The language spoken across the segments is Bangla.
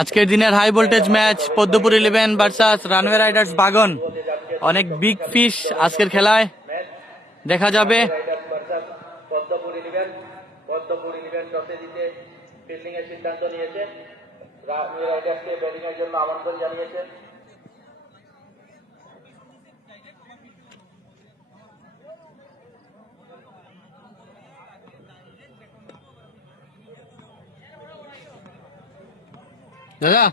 আজকের দিনের high voltage match Padmapur 11 versus runway riders Bagan. অনেক বিগ ফিশ আজকের খেলায় দেখা যাবে। পদ্মপুর 11 টসে জিতে ফিল্ডিং এর সিদ্ধান্ত নিয়েছে। রানওয়ে রাইডার্সকে ব্যাটিং এর জন্য আমন্ত্রণ জানিয়েছে। দাদা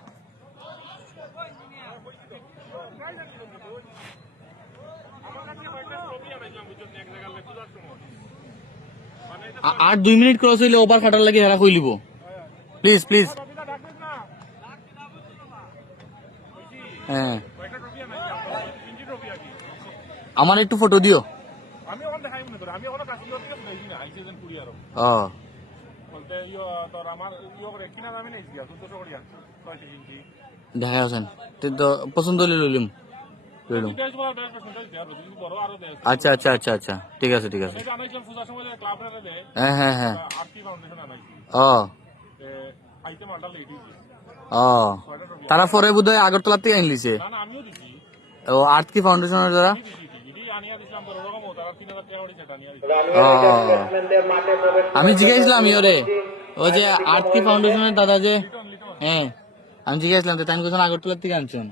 আর 2 মিনিট ক্রস হইলে ওভার খাটার লাগে হেরা কই লিব প্লিজ প্লিজ। হ্যাঁ আমার একটু ফটো দিও। দেখা আছেন তো পছন্দ হলে লইলাম। আচ্ছা আচ্ছা আচ্ছা আচ্ছা ঠিক আছে ঠিক আছে। হ্যাঁ হ্যাঁ হ্যাঁ ও ও তারা পরে বোধ হয় আগরতলা থেকে আনলিছে। ও আর্থ কি ফাউন্ডেশনের যারা আমি জিজ্ঞাসলাম ইয়রে ওই যে আর্থ কি ফাউন্ডেশনের দাদা যে হ্যাঁ আমি জিজ্ঞাসলাম তাই কোথাও আগরতলার থেকে আনছেন।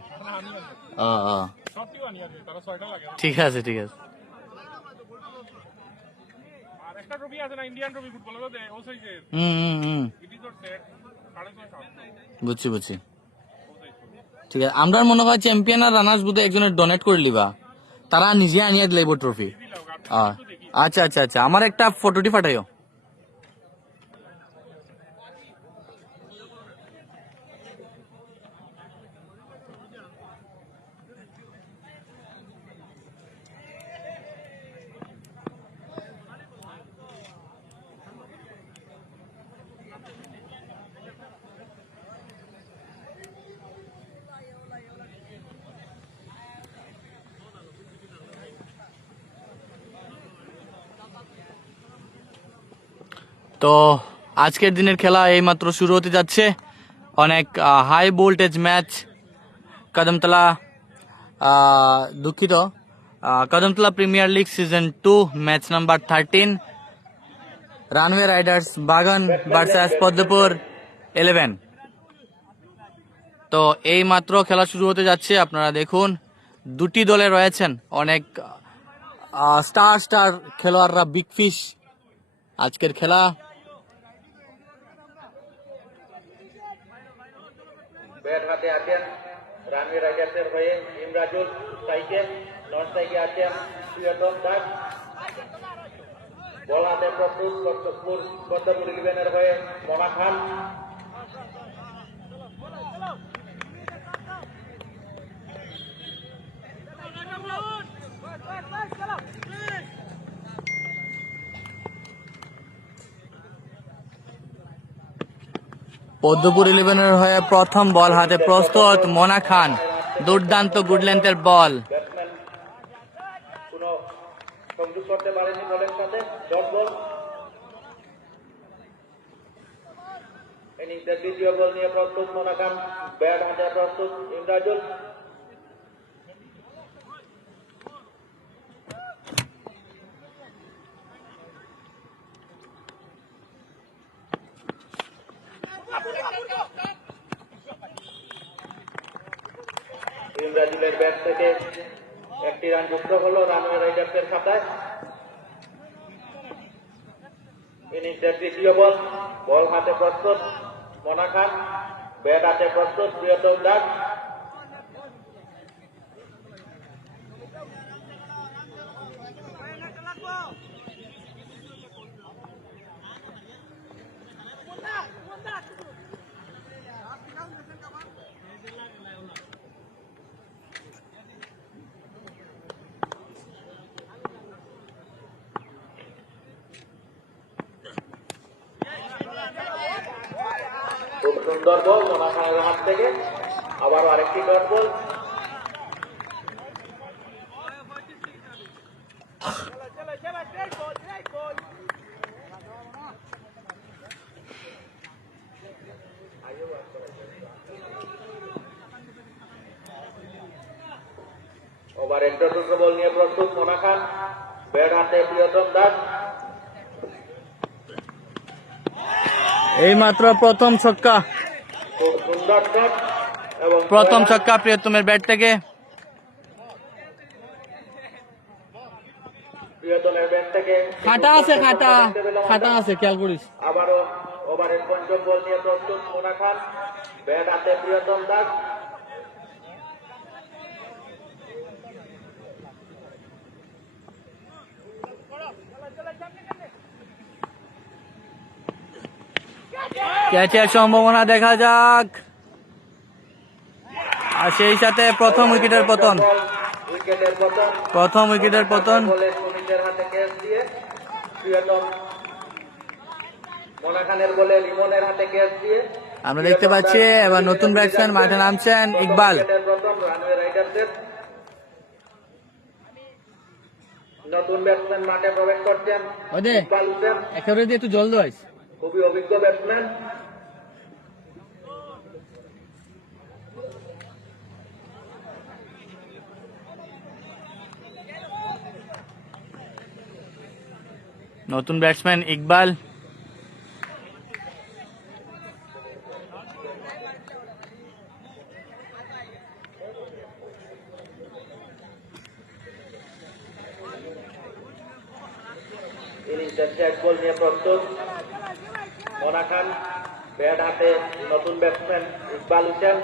ও ও ঠিক আছে ঠিক আছে। বুঝছি বুঝছি ঠিক আছে। আমরা মনে হয় চ্যাম্পিয়ন আর রানার্স বুধ একজনের ডোনেট করে লিবা তারা নিজে আনিয়ে দিলাইব ট্রফি। আচ্ছা আচ্ছা আচ্ছা আমার একটা ফটোটি পাঠাইও। তো আজকের দিনের খেলা এইমাত্র শুরু হতে যাচ্ছে। অনেক হাই ভোল্টেজ ম্যাচ। কদমতলা দুঃখিত Kadamtala premier league season 2 match number 13 runway riders Bagan versus Padmapur 11। তো এই মাত্র খেলা শুরু হতে যাচ্ছে। আপনারা দেখুন দুটি দলে রয়েছেন অনেক স্টার স্টার খেলোয়াড়রা, বিগ ফিশ আজকের খেলা। ব্যাট হাতে আছেন রানওয়ে রাইডার্সের হয়ে ইমরাজুল সাইকে, নন সাইকে আছেন প্রিয়তম দাস। বল হাতে প্রস্তুত পদ্মপুর 11 হয়ে মোনা খান। পদ্মপুর 11 হয়ে প্রথম বল হাতে প্রস্তুত মোনা খান। দুর্দান্ত গুড লেন্থের বল। ব্যাটসম্যান কোনো সংযোগ করতে পারেনি বলের সাথে। Dot ball. ইনিংসের দ্বিতীয় বল নিয়ে প্রস্তুত মোনা খান। ব্যাট হাতে প্রস্তুত ইমরাজুল। ইমরাজুলের ব্যাট থেকে একটি রান যুক্ত হলো রানওয়ে রাইডার্সের খাতায়। ইনিংসের তৃতীয় বল। বল হাতে প্রস্তুত মোনা খান। ব্যাট হাতে প্রস্তুত প্রিয়তম দাস। খুব সুন্দর বল মোনা খানের হাত থেকে। আবারও আরেকটি ডট বল। ওভারের চতুর্থ বল নিয়ে প্রস্তুত মোনা খান, ব্যাট হাতে প্রিয়তম দাস। এই মাত্র প্রথম ছক্কা, খুব সুন্দর শট এবং প্রথম ছক্কা প্রিয়তমের ব্যাট থেকে। প্রিয়তমের ব্যাট থেকে খাটা আছে, খাটা খাটা আছে, খেয়াল করিস। আবারও ওভারের পঞ্চম বল নিয়ে প্রস্তুত মোনা খান, ব্যাট হাতে প্রিয়তম দাস। ক্যাচের সম্ভাবনা দেখা যাক, আর সেই সাথে প্রথম উইকেটের পতন, উইকেটের পতন, প্রথম উইকেটের পতন। বলে সুনীলের হাতে ক্যাচ দিয়ে প্রিয়তম, মোনা খানের বলে লিমনের হাতে ক্যাচ দিয়ে আমরা দেখতে পাচ্ছি এবার নতুন ব্যাটসম্যান মাঠে নামছেন ইকবাল। উইকেটের প্রথম রানওয়ে রাইডার্সের নতুন ব্যাটসম্যান মাঠে প্রবেশ করছেন ওদে ইকবাল হোসেন, একেবারে দিয়ে একটু জল দেওয়াইস। খুবই অভিজ্ঞ ব্যাটসম্যান। নতুন ব্যাটসম্যান ইকবাল। ইনিংসের শেষ বল নিয়ে প্রস্তুত মোনা খান, ব্যাট হাতে নতুন ব্যাটসম্যান ইকবাল হোসেন।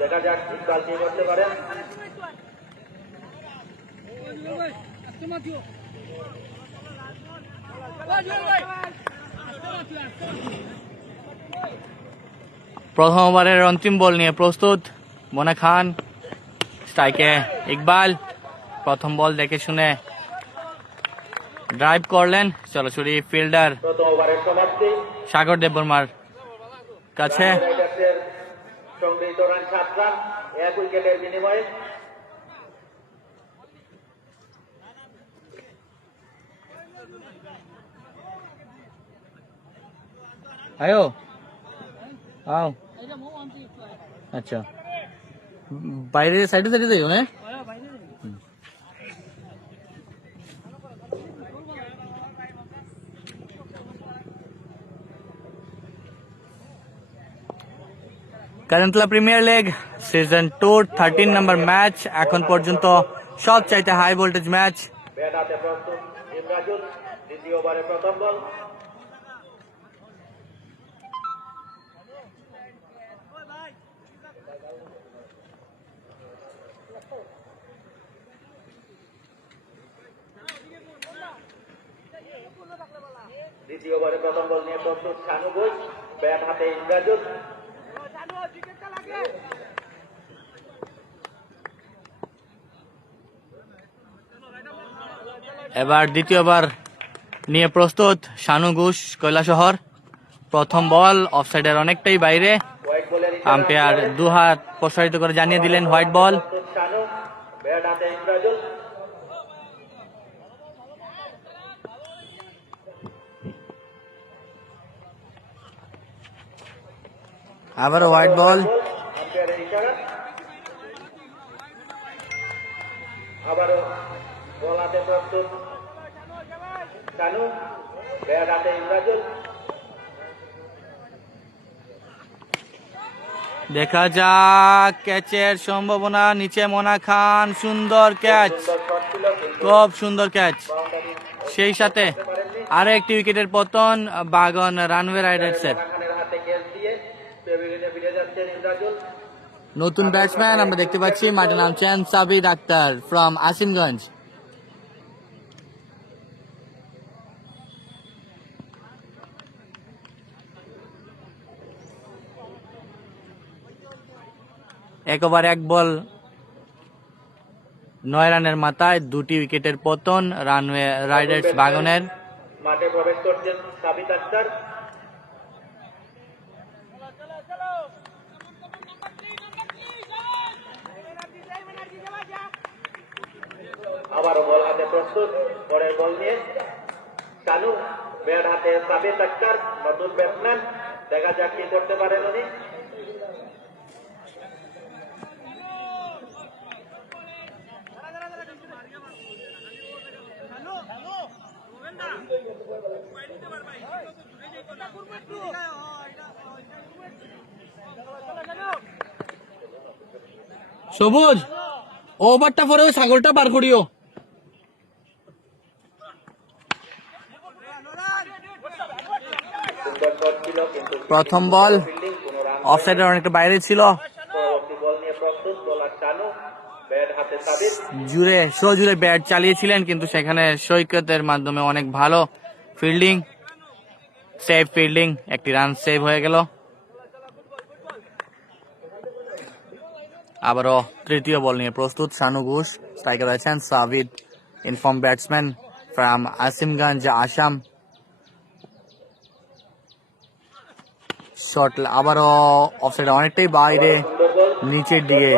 দেখা যাক ইকবাল কি করতে পারেন। প্রথম ওভারের অন্তিম বল নিয়ে প্রস্তুত মোনা খান, স্ট্রাইকে ইকবাল। প্রথম বল দেখে শুনে ড্রাইভ করলেন সরাসরি ফিল্ডার প্রথম ওভারের সমাপ্তি। সাগর দেববর্মার কাছে। রাইডার্সের সংগৃহীত রান 7 রান, 1 উইকেটের বিনিময়ে। আয়ো আও, আচ্ছা বাইরে সাইডে সাইডে যাইও না। কারেন্টলা প্রিমিয়ার লিগ সিজন 2 13 নম্বর ম্যাচ, এখন পর্যন্ত সবচাইতে হাই ভোল্টেজ ম্যাচ। ব্যাট হাতে প্রস্তুত ইমরাজুল, দ্বিতীয় ওভারের প্রথম বল। দ্বিতীয় ওভারের প্রথম বল নিয়ে প্রস্তুত শানু ঘোষ, ব্যাট হাতে ইমরাজুল। এবার দ্বিতীয়বার নিয়ে প্রস্তুত শানু ঘোষ কৈলাসহর। প্রথম বল অফসাইডের অনেকটাই বাইরে, হোয়াইট বলের আম্পায়ার দু হাত প্রসারিত করে জানিয়ে দিলেন হোয়াইট বল। প্রস্তুত শানু, ব্যাট হাতে ইমরাজুল। আবারও হোয়াইট বল। আম্পায়ারের ইশারা। আবারও বল হাতে প্রস্তুত শানু, ব্যাট হাতে ইমরাজুল। দেখা যাক ক্যাচের সম্ভাবনা, নিচে মোনা খান, সুন্দর ক্যাচ, সুন্দর শট ছিল কিন্তু খুব সুন্দর ক্যাচ। বাউন্ডারি সেই সাথে আরো একটি উইকেটের পতন বাগন রানওয়ে রাইডার্সের। মোনা খানের হাতে ক্যাচ দিয়ে পেভিলিয়নে ফিরে যাচ্ছেন ইমরাজুল। নতুন ব্যাটসম্যান আমরা দেখতে পাচ্ছি মাঠে নামছেন সাবির আক্তার ফ্রম আসিমগঞ্জ। এক ওভার এক বল 9 রানের মাথায় 2টি উইকেটের পতন রানওয়ে রাইডার্স বাগনের। মাঠে প্রবেশ করছেন সাবিত আক্তার। আবারও বল হাতে প্রস্তুত, পরের বল নিয়ে শানু, ব্যাট হাতে সাবিত আক্তার, নতুন ব্যাটসম্যান। দেখা যাক কি করতে পারেন উনি। সবুজ ওভারটা পরে ওই ছাগলটা বার করিও। সুন্দর শট ছিল কিন্তু প্রথম বল ফিল্ডিং কোনো রান অফসাইডের অনেকটা বাইরে ছিল। পরবর্তী বল নিয়ে প্রস্তুত বোলার চানু ব্যাট হাতে সাবিত জুড়ে ব্যাট চালিয়েছিলেন কিন্তু সেখানে সৈকতের মাধ্যমে অনেক ভালো ফিল্ডিং, সেভ ফিল্ডিং, একটি রান সেভ হয়ে গেল। আবারও তৃতীয় বল নিয়ে প্রস্তুত শানু ঘোষ, স্ট্রাইকার আছেন সাবিদ, inform batsman from Azimganj Assam. Shot আবারও অফসাইড অনেকটাই বাইরে নিচের দিকে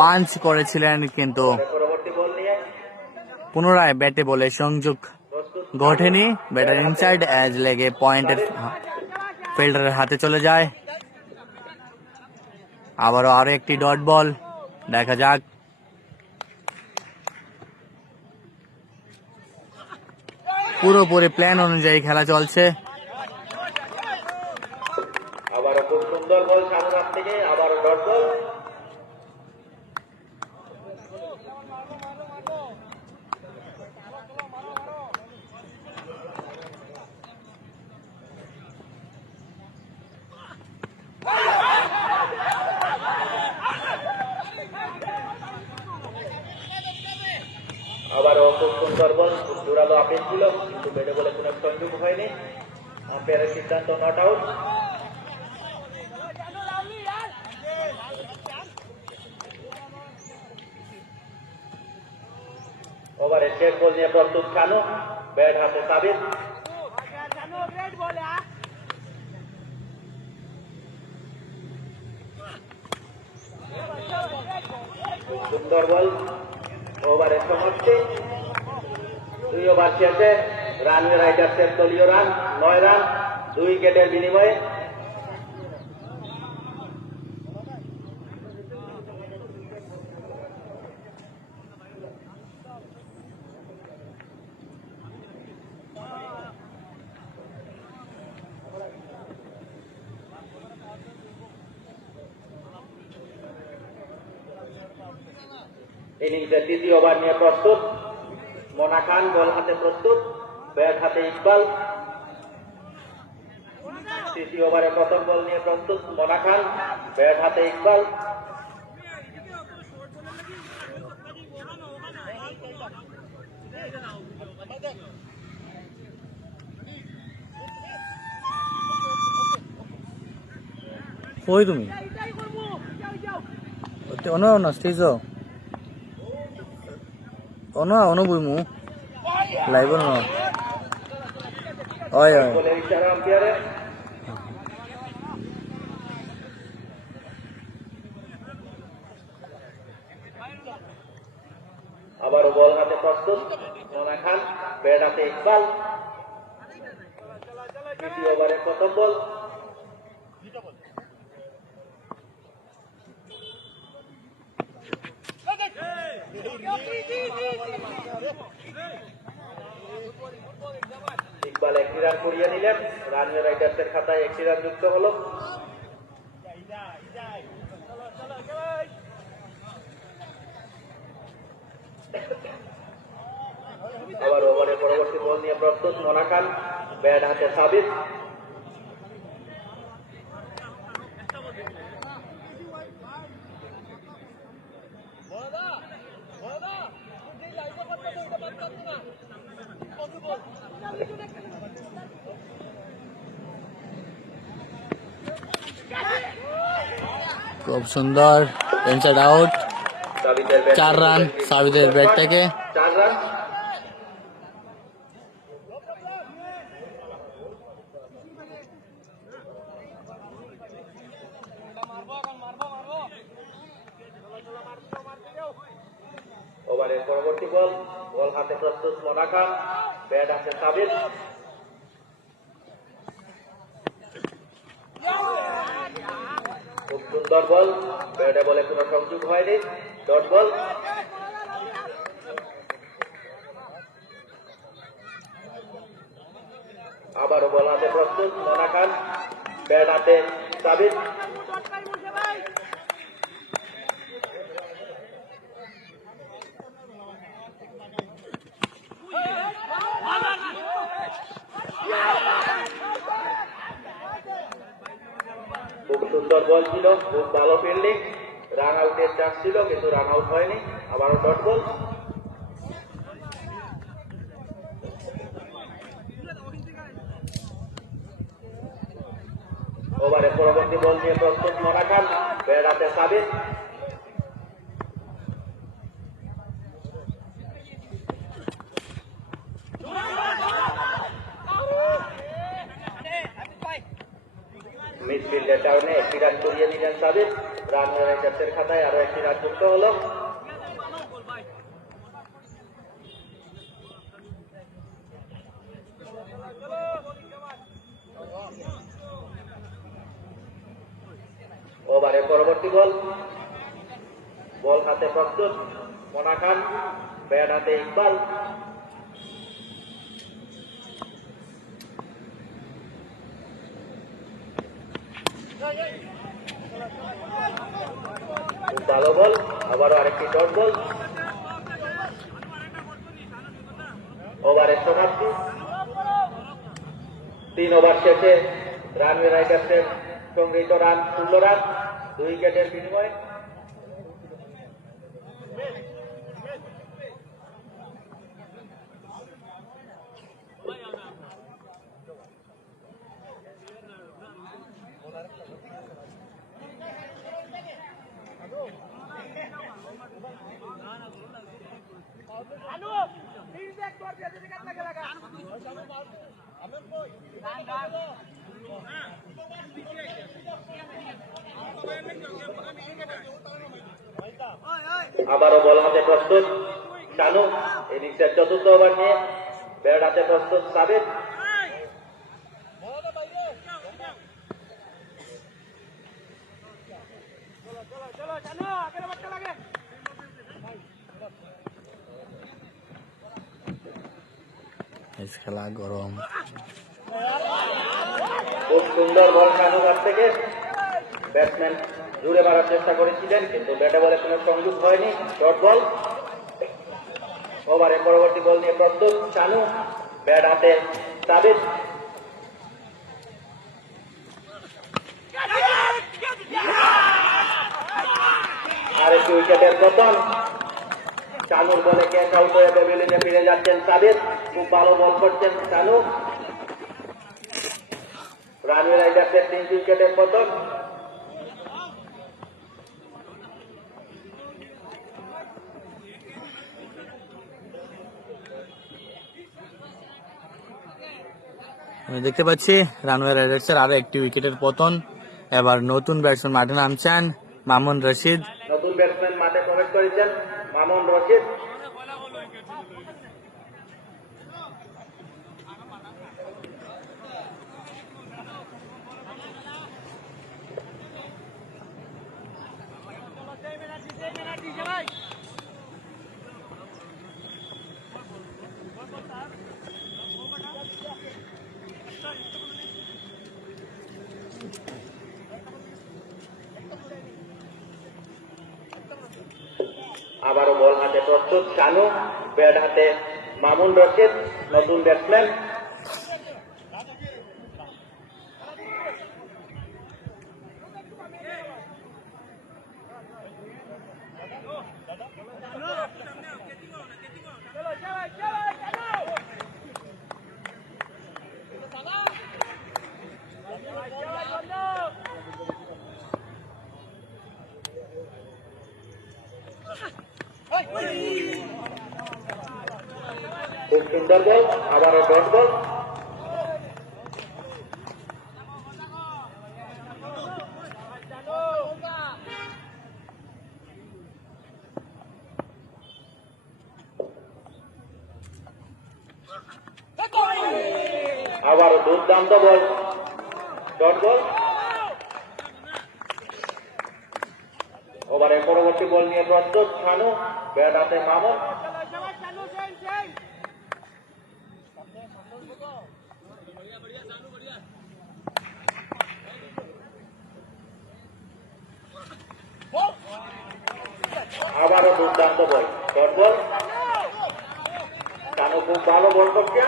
পাঞ্চ করেছিলেন কিন্তু পরবর্তী বল নিয়ে পুনরায় ব্যাটে বলে সংযোগ ঘটেনি। ব্যাটার ইনসাইড এজ লেগে পয়েন্টের ফিল্ডারের হাতে চলে যায়। আবারও আরো একটি ডট বল, দেখা যাক। পুরোপুরি প্ল্যান অনুযায়ী খেলা চলছে। আবারও খুব সুন্দর বল চানুর হাত থেকে, আবারও ডট বল। আবারও খুব সুন্দর বল, খুব জোরালো আপিল ছিল কিন্তু ব্যাটে বলে কোনো সংযোগ হয়নি। আম্পায়ারের সিদ্ধান্ত নট আউট। ওভারের শেষ বল নিয়ে প্রস্তুত চানু, ব্যাট হাতে সাবিত। খুব সুন্দর বল, ওভারের সমাপ্তি। 2 ওভার শেষে রানওয়ে রাইডার্সের দলীয় রান 9 রান 2 উইকেটের বিনিময়ে। ইনিংসের 3য় ওভার নিয়ে প্রস্তুত মোনা খান, বল হাতে প্রস্তুত, ব্যাট হাতে ইকবাল। 3য় ওভারে প্রথম বল নিয়ে প্রস্তুত মোনা খান, ব্যাট হাতে ইকবাল। কই তুমি অন স্টেজ অন বইমু লাইভ ন হয় হয় বলে ইশারা আম্পায়ারের। আবারও বল হাতে প্রস্তুত মোনা খান, ব্যাট হাতে ইকবাল। 3য় ওভারে প্রথম বল। ইকবাল 1টি রান করিয়ে নিলেন, রানওয়ে রাইডার্সের খাতায় 1টি রান যুক্ত হলো। আবার ওভারে পরবর্তী বল নিয়ে প্রস্তুত মোনা খান, ব্যাট হাতে সাবিত। খুব সুন্দর ইনসাইড আউট, সাবিতের ব্যাট 4 রান সাবিদের ব্যাট থেকে। 4 রান। ওভারের পরবর্তী বল, বল হাতে প্রস্তুত মোনা খান, ব্যাট হাতে সাবিত। খুব সুন্দর বল, ব্যাটে বলে কোনো সংযোগ হয়নি, ডট বল। আবারও বল হাতে প্রস্তুত মোনা খান, ব্যাট হাতে সাবিত। খুব সুন্দর বল ছিল, খুব ভালো ফিল্ডিং, রান আউটের চান্স ছিল কিন্তু রান আউট হয়নি। আবারও ডট বল। ওভারের পরবর্তী বল নিয়ে প্রস্তুত মোনা খান, ব্যাট হাতে সাবিত। মিডফিল্ডের কারণে একটি রান করিয়ে নিলেন সাবিত। রান রাইডার্সের খাতায় আরো একটি রান যুক্ত হলো। ওভারের পরবর্তী বল, বল হাতে প্রস্তুত মোনা খান, ব্যাট হাতে ইকবাল। খুব ভালো বল, আবারও আরেকটি ডট বল। ওভারের সমাপ্তি। 3 ওভার শেষে রানওয়ে রাইডার্সের সংগৃহীত রান 16 রান, 2 উইকেটের বিনিময়ে। আবারও বল হাতে প্রস্তুত শানু, ইনিংসের 4র্থ ওভার নিয়ে ব্যাট হাতে প্রস্তুত সাবিত। খেলা গরম। খুব সুন্দর বল শানুর কাছ থেকে। ব্যাটসম্যান জুড়ে মারার চেষ্টা করেছিলেন কিন্তু ব্যাটে বলে কোনো সংযোগ হয়নি। Dot ball. ওভারের পরবর্তী বল নিয়ে প্রস্তুত শানু, ব্যাট হাতে সাবিত। আরেকটি উইকেটের পতন। শানুর বলে ক্যাচ আউট হয়ে প্যাভিলিয়নে ফিরে যাচ্ছেন সাবিত। খুব ভালো বল করছেন শানু। রানওয়ে রাইডার্সের 3 উইকেটের পতন। আমি দেখতে পাচ্ছি রানওয়ে রাইডার্সের আরো একটি উইকেটের পতন। এবার নতুন ব্যাটসম্যান মাঠে নামছেন মামুন রশিদ। নতুন ব্যাটসম্যান মাঠে প্রবেশ করেছেন মামুন রশিদ। আবারও বল হাতে প্রস্তুত শানু, ব্যাট হাতে মামুন রশিদ, নতুন ব্যাটসম্যান। খুব সুন্দর বল, আবারও ডট বল। আবারও দুর্দান্ত বল, ডট বল। ওভারের পরবর্তী বল নিয়ে প্রস্তুত শানু, ব্যাট হাতে মামুন। দুর্দান্ত বল, ডট বল। শানু খুব ভালো বল করছে।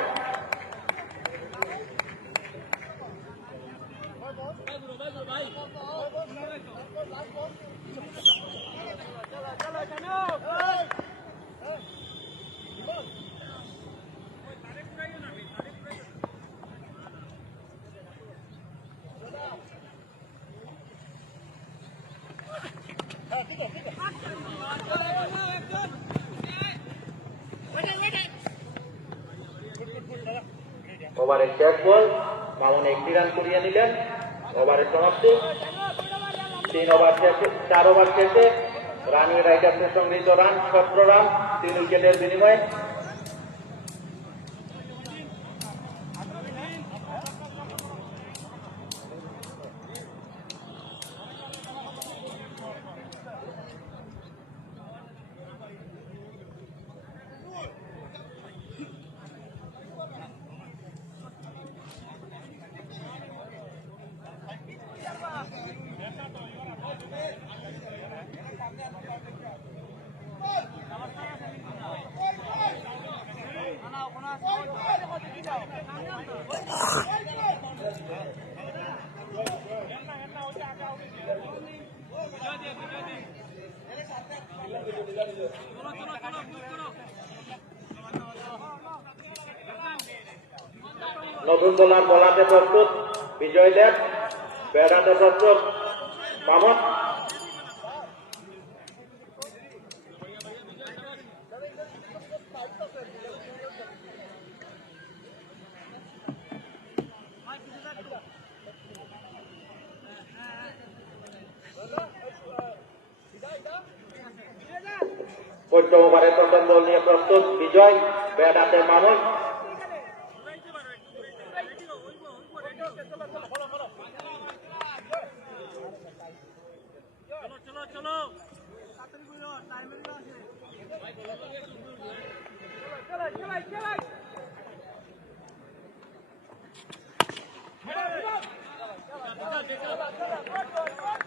ওভারের শেষ বল, মামুন 1টি রান করিয়ে নিলেন। ওভারের সমাপ্তি। 4 ওভার শেষে রানওয়ে রাইডার্সের সংগৃহীত রান 17 রান 3 উইকেটের বিনিময়ে। নতুন বোলার বলাতে প্রস্তুত বিজয় দেব, ব্যাট হাতে প্রস্তুত মামুন। পঞ্চম ওভারের প্রথম বল নিয়ে প্রস্তুত বিজয়, ব্যাট হাতে মামুন।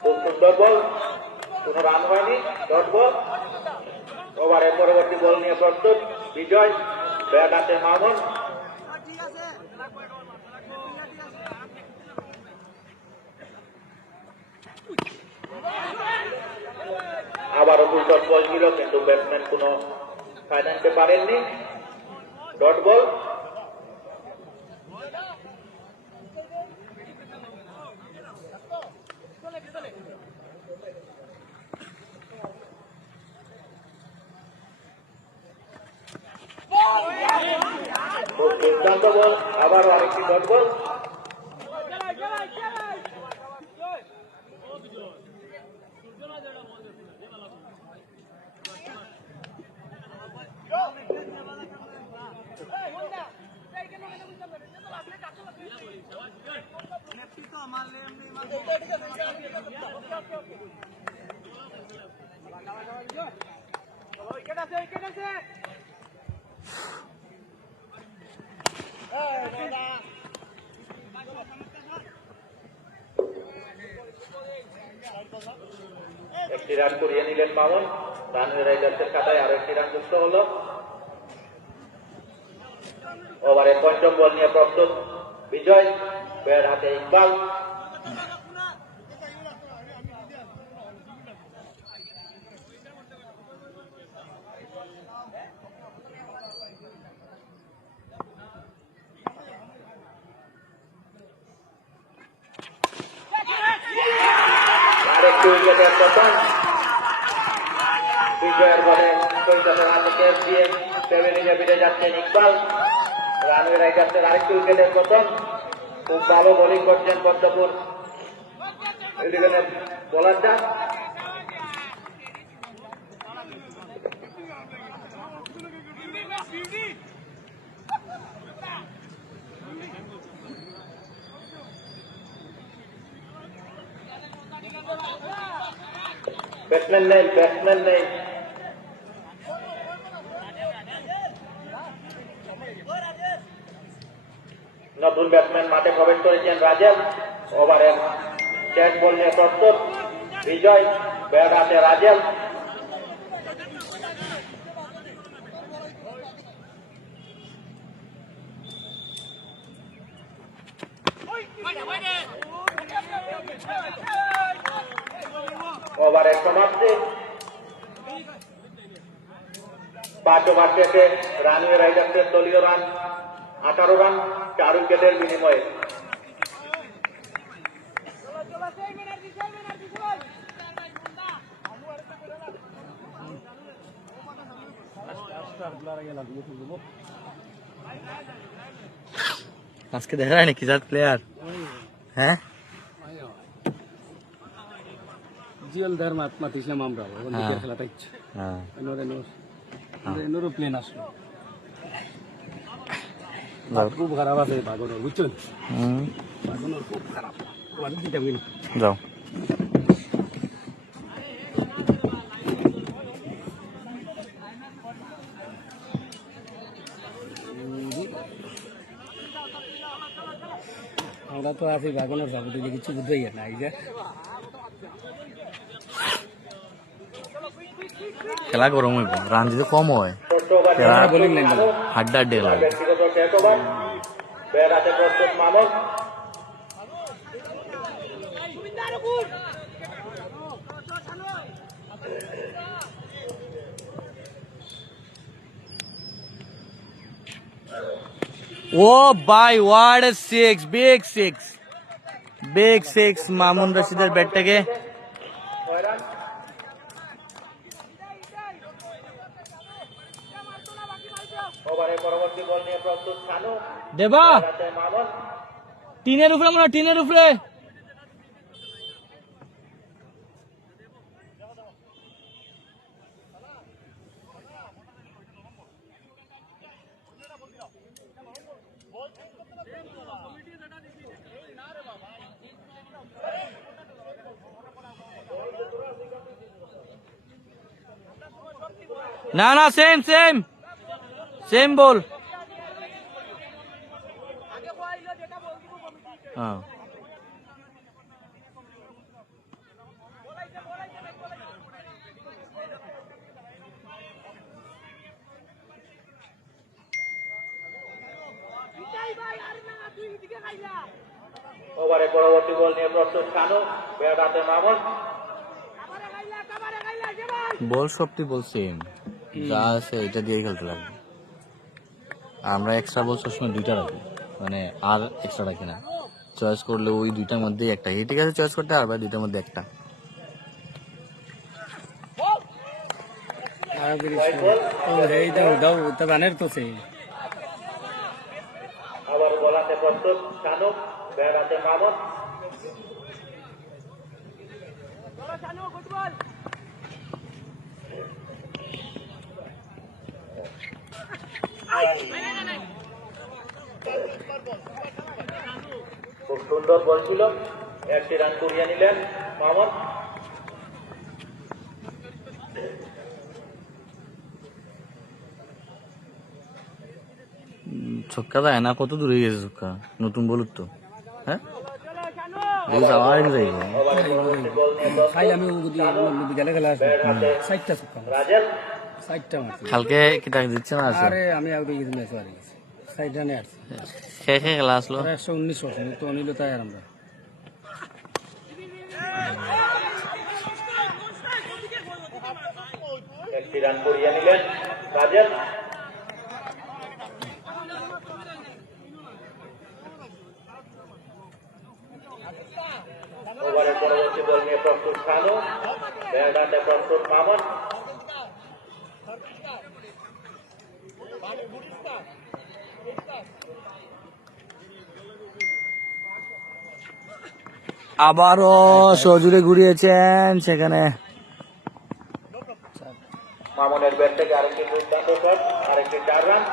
খুব সুন্দর বল, কোন রান হয়নি, ডট বল। ওভারের পরবর্তী বল নিয়ে প্রস্তুত বিজয়, ব্যাট হাতে মামুন। আবারও ফুল ডট বল ছিল, কিন্তু ব্যাটসম্যান কোনো ফায়দা নিতে পারেননি, ডট বল। খুব দুর্দান্ত বল, আবারও আরেকটি ডট বল। একটি রান করিয়ে নিলেন মামুন, রানওয়ে রাইডার্সের খাতায় আরো একটি রান যুক্ত হল। ওভারের পঞ্চম বল নিয়ে প্রস্তুত বিজয়, ব্যাট হাতে ইকবাল। আরেকটি উইকেটের পতন, বিজয়ের বলে কৈশোরের হাতে ক্যাচ দিয়ে টেবিলে ফিরে যাচ্ছেন ইকবাল। রানওয়ে রাইডার্সের আরেকটি উইকেটের পতন। খুব ভালো বোলিং করছেন পদ্মপুর ইলেভেনের বোলারটা। ব্যাটসম্যান নেই। নতুন ব্যাটসম্যান মাঠে প্রবেশ করেছেন রাজেল। ওভারের শেষ বল নিয়ে প্রস্তুত বিজয়, ব্যাট হাতে রাজেল। ওভারের সমাপ্তি 5 ওভার শেষে রানওয়ে রাইডার্সের দলীয় রান 18 রান 4 উইকেটের বিনিময়ে। আজকে দেখা যায় নাকি জাত প্লেয়ার হ্যাঁ জিওল ধর মাতিছিলাম আমরা ওখানে খেলাটা ইচ্ছে হ্যাঁ এনোরও প্লেন আসলো খুব খারাপ আছে বাগনের বুঝছেন বাগনের খুব খারাপ ওখানে দিতে পারি যাও আমরা তো আছি বাগনের যাবো দিলে কিছু বুঝতেই না এই যে খেলা গরম হইব রান যদি কম হয় বোলিং লাইন হাড্ডা হাড্ডি খেলা হবে। ব্যক্তিগত শেষ ওভার ব্যাট হাতে প্রস্তুত মানব ও ভাই ওয়াট এ সিক্স বিগ সিক্স মামুন রশিদের ব্যাট থেকে ওভারের পরবর্তী বল নিয়ে প্রস্তুত খানু দেবা হাতে মামুন টিনের উপরে মনে টিনের উপরে না না সেম বল হ্যাঁ ওভারের পরবর্তী বল নিয়ে প্রস্তুত খানু ব্যাট হাতে মামুন বল সবটি বল সেম যা আছে এটা দিয়ে খেলতে লাগবে আমরা এক্সট্রা বল সবসময় 2টা রাখি মানে আর এক্সট্রা রাখি না চয়েস করলে ওই 2টার মধ্যেই একটা ঠিক আছে চয়েস করতে আর 2টার মধ্যে একটা আবার বল হাতে প্রস্তুত খানু ব্যাট হাতে মামুন খুব সুন্দর বল ছিল একটি রান কুড়িয়ে নিলেন মামুন ছক্কা দেয় না কত দূরে গেছে ছক্কা নতুন বলুত তো হ্যাঁ আবার যাইব ওভারের পরবর্তী বল নিয়ে প্রস্তুত গেলে খেলা আছে ব্যাট হাতে 60টা ছক্কা রাজেল 60টা মারছি কালকে কি টাকা দিচ্ছে না আছে আরে আমি আগে গেছি ম্যাচ হারিয়ে গেছি 60 রানে আসছি খেলা আসলো 119 ওঠে তো অনিল তাই আর আমরা একটি রান কুড়িয়ে নিলেন রাজেল ওভারের পরবর্তী বল নিয়ে প্রস্তুত খানু ব্যাট হাতে প্রস্তুত মামুন আবারও সজুরে ঘুরিয়েছেন সেখানে মামুনের ব্যাট থেকে আরেকটি দুর্দান্ত শট আরেকটি 4 রান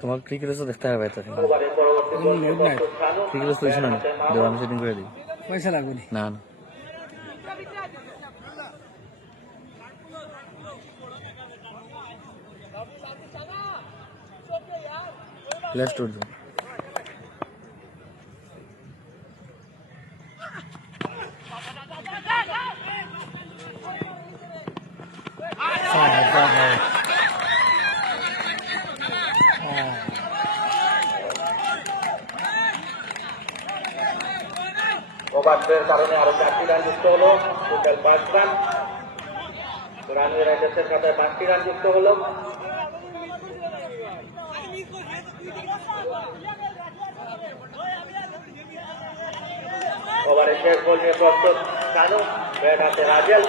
তোমার ক্রিকেট দেখতে হবে তো ওভারের পরবর্তী বল নিয়ে প্রস্তুত খানু ক্রিকেট তো না দেওয়ান সেটিং করে দিই পয়সা লাগবে না না না লেফট উঠ জাম্পের কারণে আরো 4টি রান যুক্ত হলো, টোটাল 5 রান। রানওয়ে রাইডার্সের খাতায় 5টি রান যুক্ত হলো। ওভারের শেষ বল নিয়ে প্রস্তুত শানু, ব্যাট হাতে রাজেল।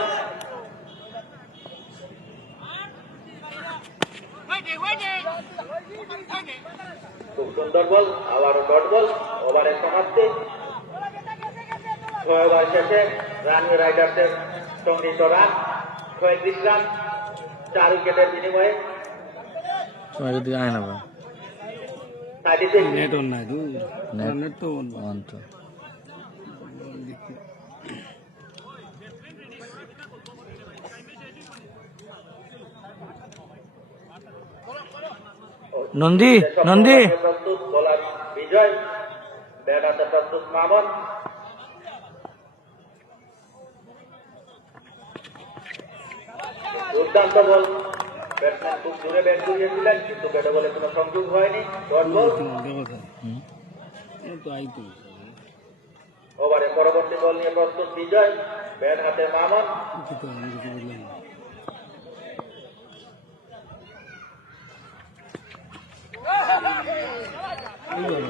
খুব সুন্দর বল, আবারও ডট বল। ওভারের সমাপ্তি। 6 ওভার শেষে রানওয়ে রাইডার্সের সংগৃহীত রান 36 রান, 4 উইকেটের বিনিময়ে। তোমার দিকে আয় না ভাই 36। নেট অন নাই দূর নেট তো অন অন তো নন্দী নন্দী প্রস্তুত বোলার বিজয়, ব্যাট হাতে প্রস্তুত মামন। দুর্দান্ত বল, ব্যাটসম্যান খুব দূরে ব্যাট ঘুরিয়েছিলেন কিন্তু ব্যাটে বলে কোনো সংযোগ হয়নি। Dot ball. তো আইতো ওভারে পরবর্তী বল নিয়ে প্রস্তুত বিজয়, ব্যাট হাতে মামন। তো আমি কিছু বললাম না।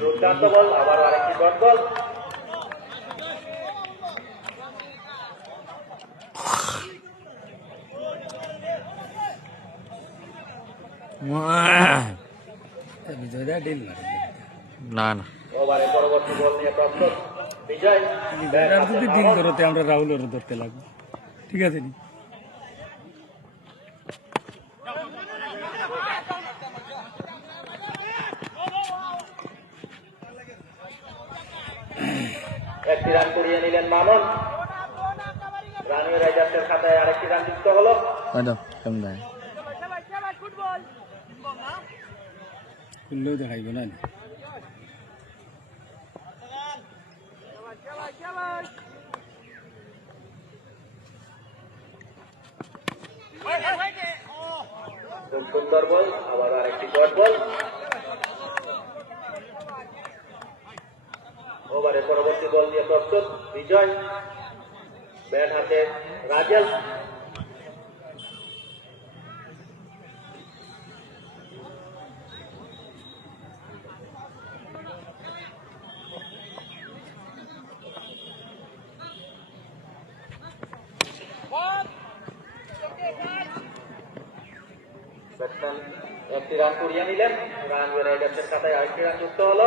দুর্দান্ত বল, আবার আরেকটি ডট বল। বিজয় দা ডিল মারে না না ওভারে পরবর্তী বল নিয়ে প্রস্তুত বিজয়, ব্যাট আর হাতে যদি ডিল মামন। ধরতে আমরা রাহুলের ধরতে লাগবো, ঠিক আছে নি? একটি রান করিয়ে নিলেন মামন। রানওয়ে রাইডার্সের খাতায় আরেকটি রান যুক্ত হলো। হয়তো কেমন দেয় খুললেও দেখাইব না। খুব সুন্দর বল, আবার আরেকটি ডট বল। ওভারে পরবর্তী বল নিয়ে প্রস্তুত বিজয়, ব্যাট হাতে রাজেল। ব্যাটসম্যান একটি রান করিয়ে নিলেন। রানওয়ে রাইডার্সের খাতায় আরেকটি রান যুক্ত হলো।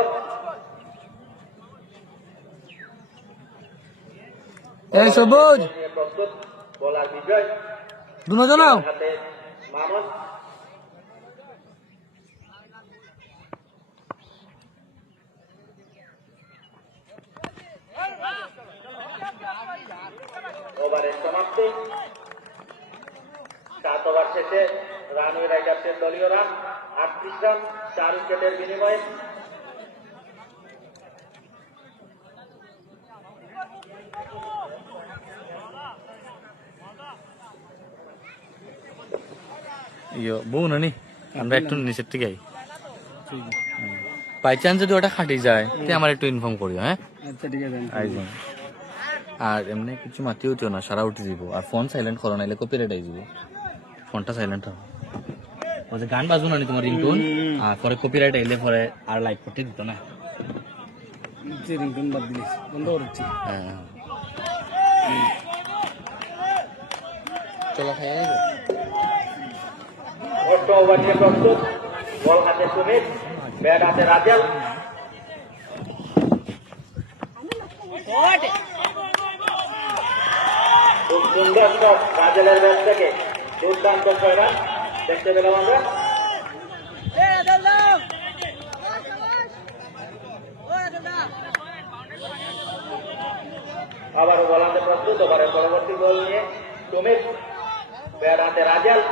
এই সবুজ নিয়ে প্রস্তুত বোলার বিজয়, দুজন হাতে মামন। ওভারের সমাপ্তি। 7 ওভার শেষে রানওয়ে রাইডার্সের দলীয় রান 38 রান, 4 উইকেটের বিনিময়ে। ইয়ো বউ নানি আমরা একটু নিচের থেকে আই ঠিক আছে। বাই চান্স যদি ওটা খাটি যায় তে আমার একটু ইনফর্ম করিও হ্যাঁ আচ্ছা ঠিক আছে আইজন আর এমনি কিছু মাতি উঠিও না সারা উঠে যাব আর ফোন সাইলেন্ট করো নাইলে কপিরাইট আই যাব ফোনটা সাইলেন্ট হবে ওই যে গান বাজবো না নি তোমার রিংটোন আর পরে কপিরাইট আইলে পরে আর লাইক করতে দিত না রিংটন বাদ দিলিস বন্ধ করছি। হ্যাঁ চলো খাই 8 ওভার নিয়ে প্রস্তুত, বল হাতে সুমিত, ব্যাট হাতে রাজেল। খুব সুন্দর শট রাজেলের ব্যাট থেকে, দুর্দান্ত 6 রান দেখতে পেলাম আমরা। আবারও বল হাতে প্রস্তুত, ওভারের পরবর্তী বল নিয়ে সুমিত, ব্যাট হাতে রাজেল।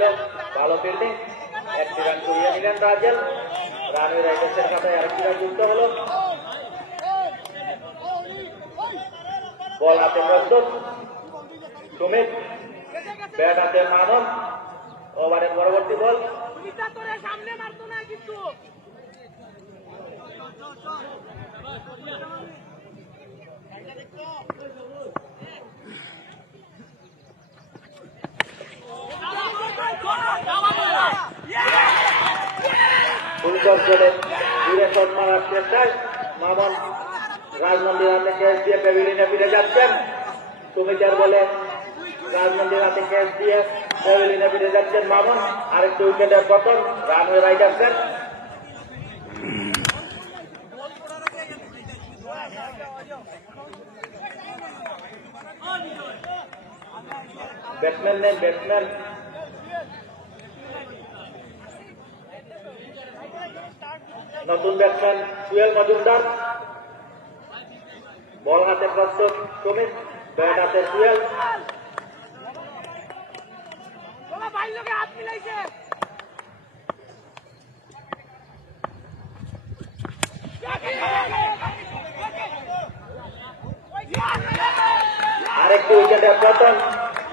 ছিল, ভালো ফিল্ডিং। একটি রান করিয়ে নিলেন রাজেল। রানওয়ে রাইডার্সের খাতায় আরেকটি রান যুক্ত হলো। বল হাতে প্রস্তুত সুমিত, ব্যাট হাতে মামুন। ওভারের পরবর্তী বল। সামনে মারতো না কিন্তু সুন্দর করে দূরে শট মারার চেষ্টায় মামুন রাজমন্দির হাতে ক্যাচ দিয়ে প্যাভিলিয়নে ফিরে যাচ্ছেন। সুমিতের বলে রাজমন্দির হাতে ক্যাচ দিয়ে প্যাভিলিয়নে ফিরে যাচ্ছেন মামুন। আরেকটি উইকেটের পতন রানওয়ে রাইডার্সের। ব্যাটসম্যান নেন, ব্যাটসম্যান নতুন ব্যাটসম্যান সুয়েল মজুমদার। বল হাতে প্রস্তুত সুমিত, ব্যাট হাতে সুয়েল। ভাই লোকে হাত মিলাইছে আরেকটি উইকেটের পতন।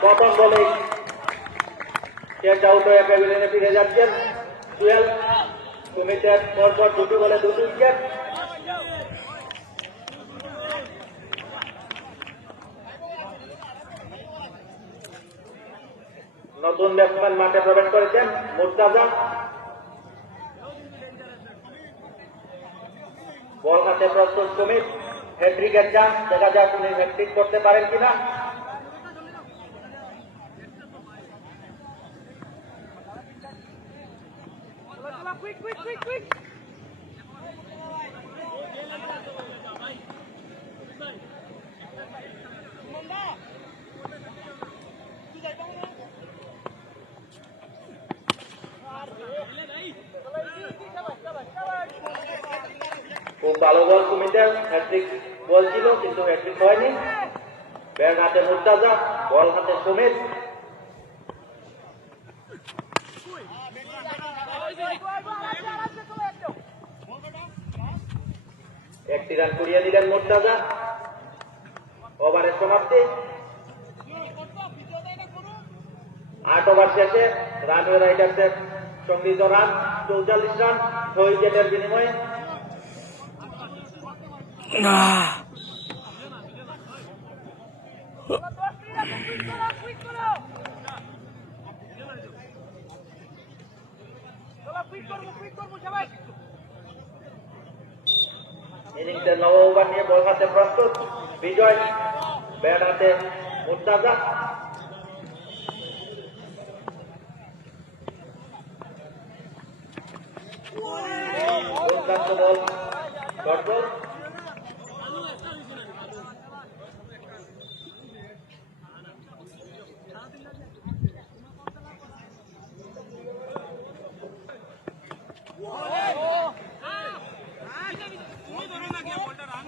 প্রথম বলেই ক্যাচ আউট হয়ে প্যাভিলিয়নে ফিরে যাচ্ছেন সুয়েল। সুমিতের পরপর দুটি বলে দুটি উইকেট। নতুন ব্যাটসম্যান মাঠে প্রবেশ করেছেন মুর্তাজা। বল হাতে প্রস্তুত সুমিত, হ্যাট্রিকের চান্স। দেখা যাক উনি হ্যাট্রিক করতে পারেন কিনা। কুইক কুইক কুইক কুইক খুব ভালো বল সুমিতের, হ্যাট্রিক বল ছিল কিন্তু হ্যাট্রিক হয়নি। ব্যাট হাতে মুর্তাজা, বল হাতে সুমিত। একটি রান করিয়ে দিলেন মুর্তাজা। ওভারের সমাপ্তি। 8 ওভার শেষে রানওয়ে রাইডার্সের সংগৃহীত রান 44 রান 6 উইকেটের বিনিময়ে। ইনিংসের 9 ওভার নিয়ে বল হাতে প্রস্তুত বিজয়, ব্যাট হাতে মুর্তাজা। দুর্দান্ত বল, শর্ট বল।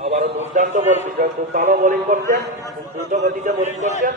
আবারও দুর্দান্ত বল, বিজয় খুব ভালো বোলিং করছেন, খুব দ্রুত গতিতে বোলিং করছেন।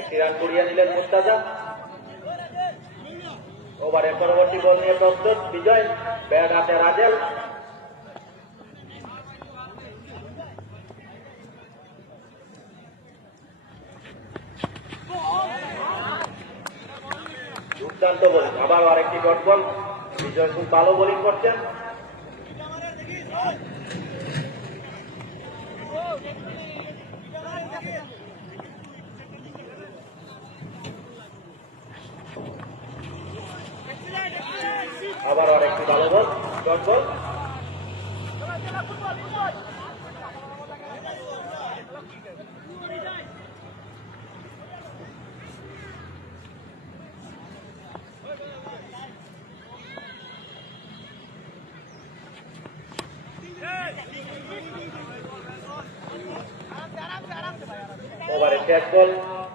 একটি রান করিয়ে নিলেন মুর্তাজা। ওভারের পরবর্তী বল নিয়ে প্রস্তুত বিজয়, ব্যাট হাতে রাজেল। দুর্দান্ত বোলিং, আবার আরেকটি ডট বল। বিজয় খুব ভালো বোলিং করছেন। আবার আরেকটি ভালো বল, ডট বল। ওভারে শেষ বল,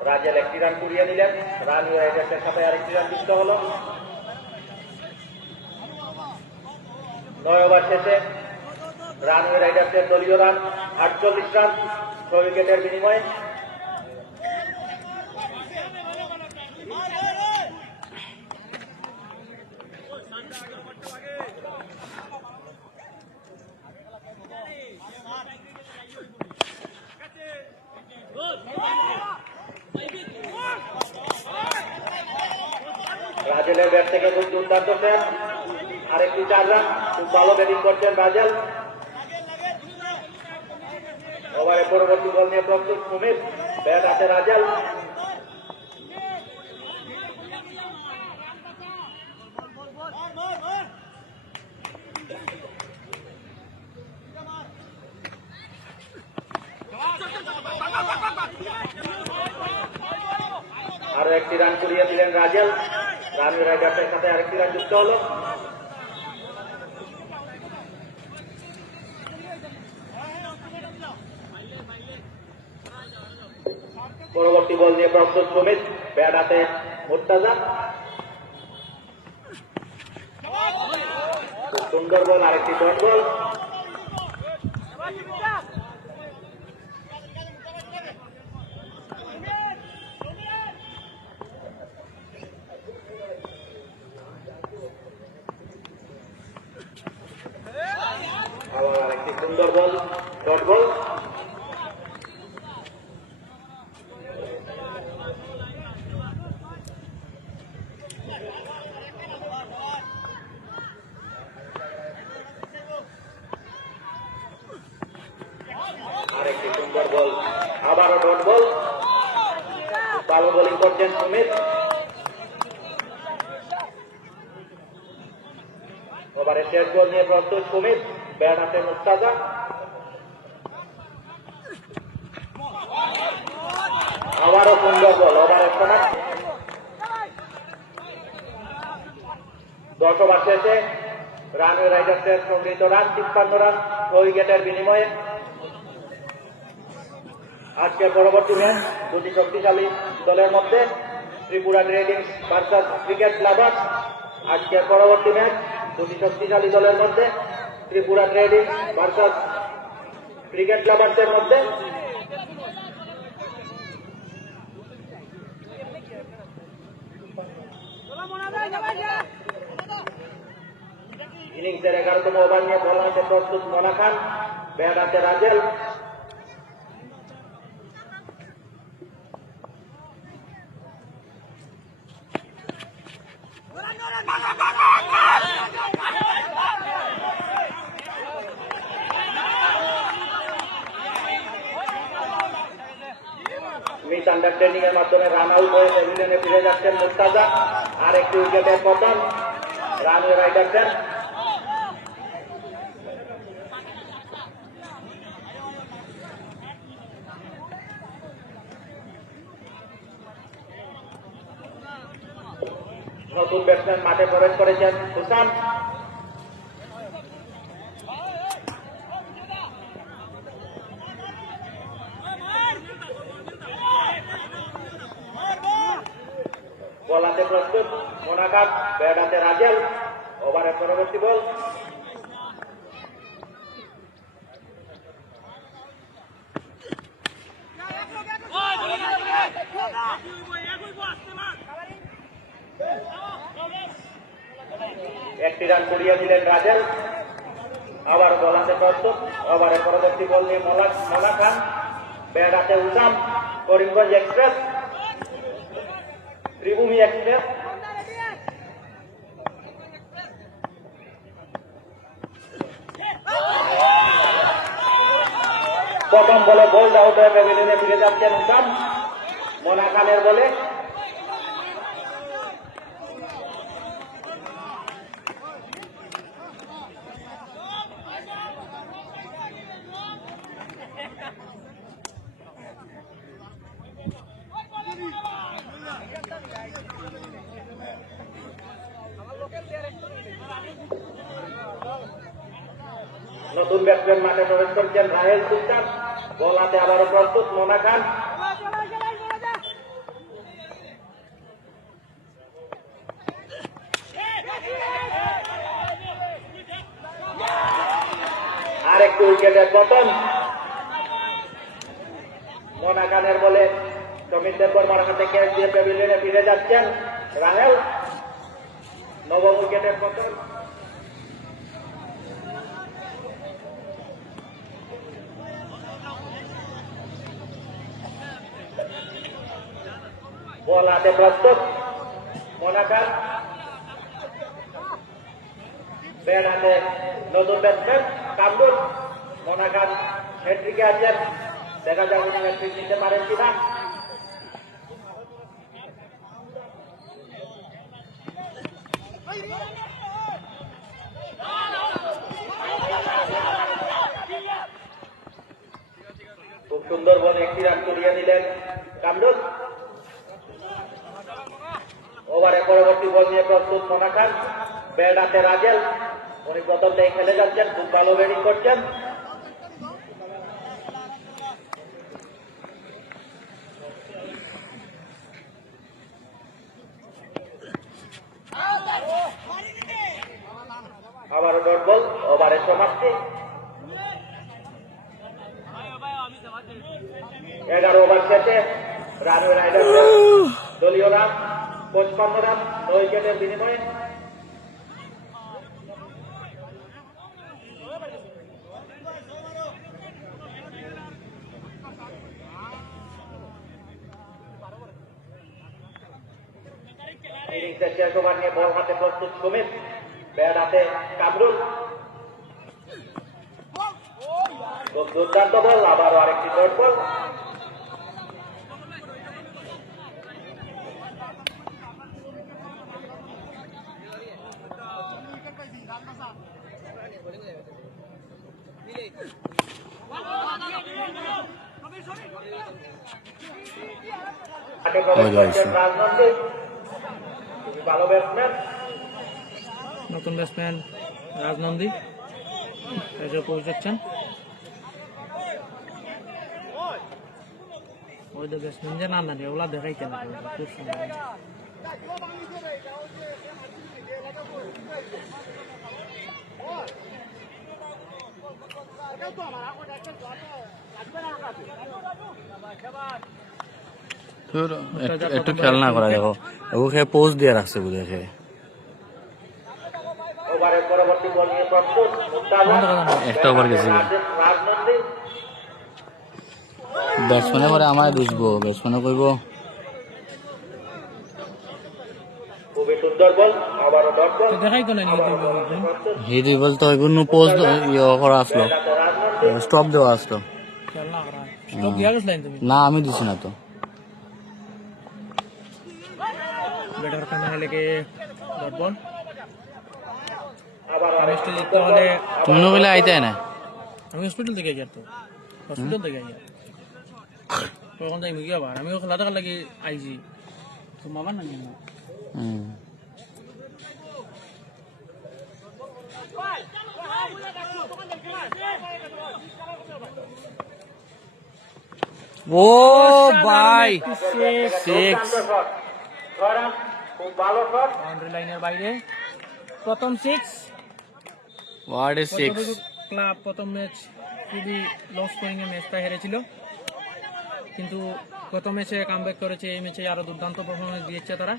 রাজেল একটি রান কুড়িয়ে নিলেন। রান রাইডার্সের সাথে আরেকটি রান যুক্ত হল। 9 ওভার শেষে রানওয়ে রাইডার্সের দলীয় রান 48 রান 6 উইকেটের বিনিময়ে। রাজেলের ব্যাট থেকে খুব দুর্দান্ত শেষ, আরেকটি 4 রান। খুব ভালো ব্যাটিং করছেন রাজেল। ওভারে পরবর্তী বল নিয়ে প্রস্তুত সুমিত, ব্যাট হাতে রাজেল। আরো একটি রান কুড়িয়ে দিলেন রাজেল। রানওয়ে রাইডার্সের সাথে আরেকটি রান যুক্ত হল। পরবর্তী বল নিয়ে প্রস্তুত সুমিত, ব্যাট হাতে মুর্তাজা। সুন্দর বল, আরেকটি ডট বল। আবার আরেকটি সুন্দর বল, ডট বল। আরেকটি সুন্দর বল, আবারও ডট বল। ভালো বোলিং করছেন সুমিত। ওভারে শেষ বল নিয়ে প্রস্তুত সুমিত, ব্যাট হাতে মুস্তাজা। আবারও সুন্দর বল, ওভারের সময় 10 ওভার শেষে রানওয়ে রাইডার্সের সংগৃহীত রান 53 রান 6 উইকেটের বিনিময়ে। আজকের পরবর্তী ম্যাচ দুটি শক্তিশালী দলের মধ্যে, ত্রিপুরা ট্রেডিংস ভার্সাস ক্রিকেট লাভার্স। আজকের পরবর্তী ম্যাচ দুটি শক্তিশালী দলের মধ্যে, ত্রিপুরা ট্রেডিংস ভার্সাস ক্রিকেট লাভার্সের মধ্যে। ইনিংসের 11তম ওভার নিয়ে বল হাতে প্রস্তুত মোনা খান, ব্যাট হাতে রাজেল। মিস আন্ডারস্ট্যান্ডিং এর মাধ্যমে রান আউট হয়ে প্যাভিলিয়নে ফিরে যাচ্ছেন মুর্তাজা। আর একটি উইকেটের পতন রানওয়ে রাইডার্সের। নতুন ব্যাটসম্যান মাঠে প্রবেশ করেছেন সুশান্ত। বল হাতে প্রস্তুত মোনাকাত, ব্যাট হাতে রাজেল। ওভারের পরবর্তী বল। একটি রান করিয়ে দিলেন রাজেল। আবার বলাতে প্রস্তুত। ওভারের পরবর্তী বল নিয়ে মোলা খান, ব্যাট হাতে উঠাম। Karimganj express, Tribhumi express. প্রথম বলে বোল্ড আউট হয়ে প্যাভিলিয়নে ফিরে যাচ্ছেন উঠাম। মোনা খানের বলে নতুন ব্যাটসম্যান মাঠে প্রবেশ করছেন রাহেল সুলতান। বল হাতে আবারও প্রস্তুত মোনা খান। আরেকটু উইকেটের পতন। মোনা খানের বলে সমিতের বর্মার হাতে ক্যাচ দিয়ে প্যাভিলিয়নে ফিরে যাচ্ছেন রাহেল। নবম উইকেটের পতন। বল হাতে প্রস্তুত মোনা খান। ব্যাট হাতে নতুন ব্যাটসম্যান কামরুল। মোনা খান হ্যাট্রিকে আছেন, দেখা যাক উনি হ্যাট্রিক নিতে পারেন কিনা। খুব সুন্দর বলে একটি রান করিয়ে দিলেন কামরুল। ওভারের পরবর্তী বল নিয়ে প্রস্তুত মোনা খান, ব্যাট হাতে রাজেল। উনি প্রথমটাই খেলে যাচ্ছেন, খুব ভালো ব্যাটিং করছেন। আবারও ডট বল, ওভারের সমাপ্তি। 11 ওভার শেষে রানওয়ে রাইডার্সের দলীয় রান 55 রান 9 উইকেটের বিনিময়ে। ইনিংসের শেষ ওভার নিয়ে বল হাতে প্রস্তুত সুমিত, ব্যাট হাতে কামরুল। খুব দুর্দান্ত বল, আবারও আরেকটি ডট বল। রাজনন্দিত ভালো ব্যাটসম্যান। নতুন ব্যাটসম্যান রাজনন্দী এসে পৌঁছাচ্ছেন। ওই যে ব্যাটসম্যান যে নাম জানি ওগুলা দেখাইতে না খুব সুন্দর। একটু খেয়াল না করা, দেখো ওকে পোজ দিয়ে রাখছে বুঝে। ওভারের পরবর্তী বল নিয়ে প্রস্তুত একটা ওভার গেছে, রাজনন্দিত। ব্যাটসম্যানে পরে আমায় বুঝবো, ব্যাটসম্যানে কইব খুবই সুন্দর বল, আবারও ডট বল। দেখাইতো না হিট বল তো হইব নু পোজ ইয়ে করা আসলো, স্টপ দেওয়া আসলো। খেয়াল না করা স্টপ দিয়া গেছিলেন তুমি? না আমি দিছি না তো। ব্যাটার কানে লেগে ডট বল। আবার আরেস্টে জিততে হলে তুমি বলে আইতে না, আমি হসপিটাল থেকে যাই, তো হসপিটাল থেকে যাই তখন যাই মুগি আবার আমিও খেলা দেখার লাগে আইছি তো মামার না নিয়ে ও ভাই 6 খুব ভালো শট। বাউন্ডারি লাইনের বাইরে প্রথম 6। ওয়ার্ড 6। ক্লাব প্রথম ম্যাচ খুবই লো স্কোরিং এ ম্যাচটা হেরেছিল, কিন্তু গত ম্যাচে কামব্যাক করেছে, এই ম্যাচে আরো দুর্দান্ত পারফরমেন্স দিয়েছে তারা।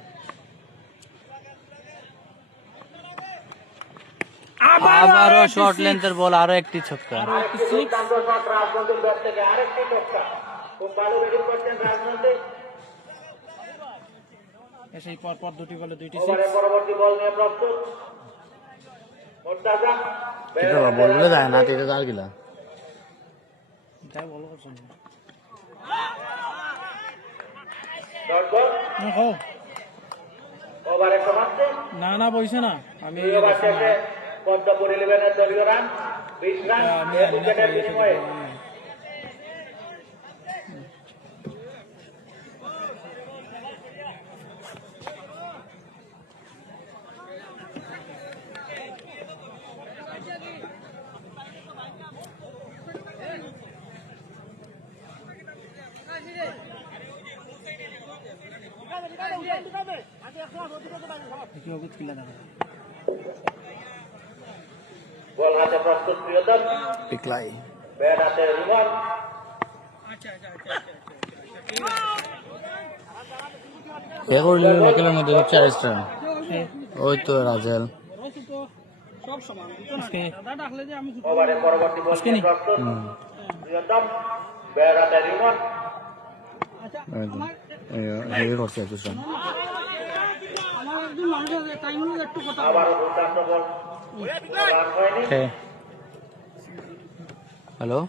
আবারও শর্ট লেন্থের বল, আরো একটি ছক্কা। আরেকটি দুর্দান্ত শট রাজনৈতিক ব্যাট থেকে, আরেকটি ছক্কা। খুব ভালো ব্যাটিং করছেন রাজনৈতিক। সেই পর দুটি বলে দুইটি ওভারের পরবর্তী বল নিয়ে প্রস্তুত মুর্তাজা। বলগুলো যায় না, এটা তো আর গিলা যাই বলো করছেন ডট বল। ওভারে সমাপ্তি। না বইছে না, আমি দুই ওভার শেষে পদ্মপুর 11-এর দলীয় রান 20 রান। উইকেটের বিনিময়ে বল হাতে প্রস্তুত প্রিয়তম, পিকলাই ব্যাট হাতে রিমন। লোকের মধ্যে সবচেয়ে আরেস্ট রান ওই তো রাজেল। ওভারের পরবর্তী বল নিয়ে প্রস্তুত প্রিয়তম, ব্যাট হাতে রিমন। হেভি করছে 21 রান। আবারও দুর্দান্ত বল, রান হয়নি। হ্যালো,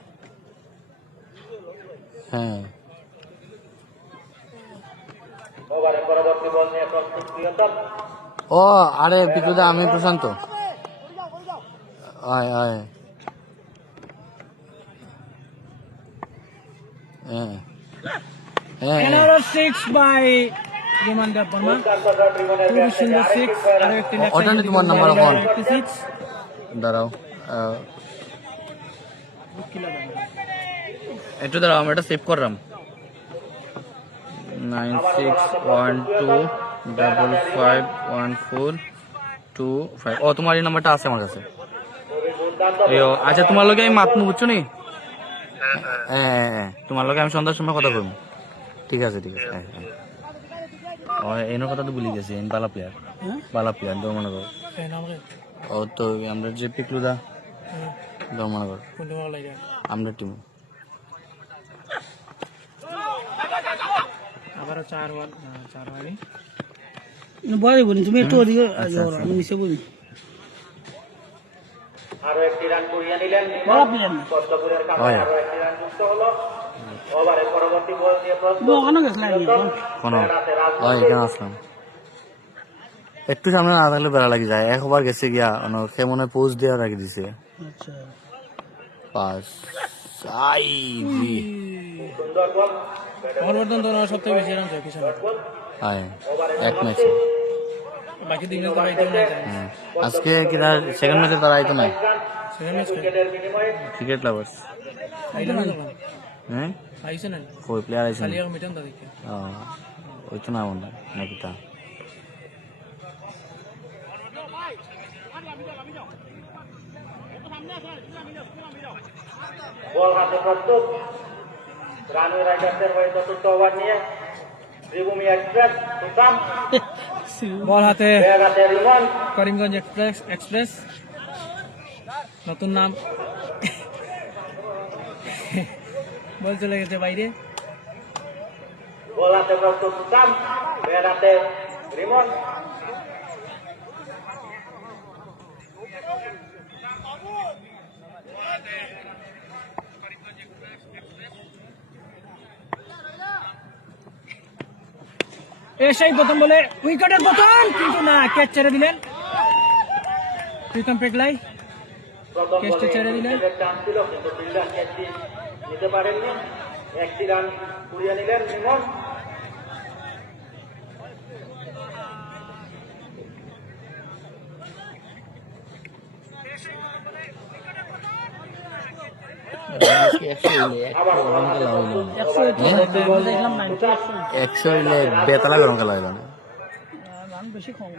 হ্যাঁ ওভারের পরবর্তী বল নিয়ে প্রস্তুত প্রিয়তম, ও আরে পিকুদা, আমি প্রশান্ত। আয় আয় হ্যাঁ হ্যাঁ Another 6 by Rimanda Burma. দুর্দান্ত শট রিমনের Two ব্যাট থেকে, single আরেকটি 6, ছয় রান। আরো একটি left ওটা side নিয়ে তোমার নাম্বার by কোন? 56. দাঁড়াও, কিলা বানা। একটু দাঁড়াও, আমি এটা সেভ করলাম। 9612551425। ও তোমার এই নাম্বারটা আছে আমার কাছে। খুবই দুর্দান্ত আচ্ছা, তোমার লগে আমি মাতমু, বুঝছো নি? হ্যাঁ, তোমার লগে আমি সন্ধ্যার সময় কথা বলবো। ঠিক আছে ঠিক আছে। এনের কথা তো ভুলে গেছি, বালা প্লেয়ার দৌড়মানগর। ও তো আমরা যে পিকলুদা দৌড়মানগর কোনটা ভালো লাগে? আমরা টিম। আবারও 4 হয়নি। বলে বলি তুমি একটু ওদিকে আমি নিচে বলি আরো একটি রান কুড়িয়ে নিলেন বলা রিমন। প্লেয়ার না পদ্মপুরের কাছে হয়। আরো একটি রান যুক্ত হলো। ওভারের পরবর্তী বল নিয়ে প্রস্তুত ওখানে গেছিলাম কোনো ব্যাট হাতে রাজনৈতিক। এখানে আসলাম, একটু সামনে না থাকলে বেড়া লাগি যায়। একবার গেছে গিয়া সে মনে হয় পোস্ট দেওয়া রাখি দিছে আচ্ছা পাস। আই জি সুন্দর বল, ব্যাটে পরিবর্তন তো সবথেকে বেশি রান যায় পিছনে। বল। আয় এক ম্যাচে। বাকি দিন তো বাইতে না যায়। হ্যাঁ, আজকে কিনা সেকেন্ড ম্যাচে তারা আইতো না। সেকেন্ড ম্যাচ উইকেটের বিনিময়ে ক্রিকেট লাভার্স। আইলো না তখন। হ্যাঁ, আইছে না। কই প্লেয়ার আইছে খালি না? আর মিটান তা দেখে। ওই তো না মনে হয় নাকি তা। বল হাতে প্রস্তুত রানওয়ে রাইডার্সের হয়ে চতুর্থ ওভার নিয়ে ত্রিভূমি এক্সপ্রেস সুতাম, বল হাতে ব্যাট হাতে রিমন। করিমগঞ্জ এক্সপ্রেস নতুন নাম। বল চলে গেছে বাইরে। বল হাতে প্রস্তুত সুতাম, ব্যাট হাতে রিমন। এসেই প্রথম বলে উইকেটের পতন, কিন্তু না, ক্যাচ ছেড়ে দিলেন প্রীতম পেগলাই। প্রথম ক্যাচটা বলে ছেড়ে দিলেন। উইকেটের চান্স ছিল, কিন্তু ফিল্ডার ক্যাচটি নিতে পারেননি। একটি রান কুড়িয়ে নিলেন রিমন। দেখলাম 90 একশো হইলে বেতালা গরম খেলা হইল না। রান বেশি কম।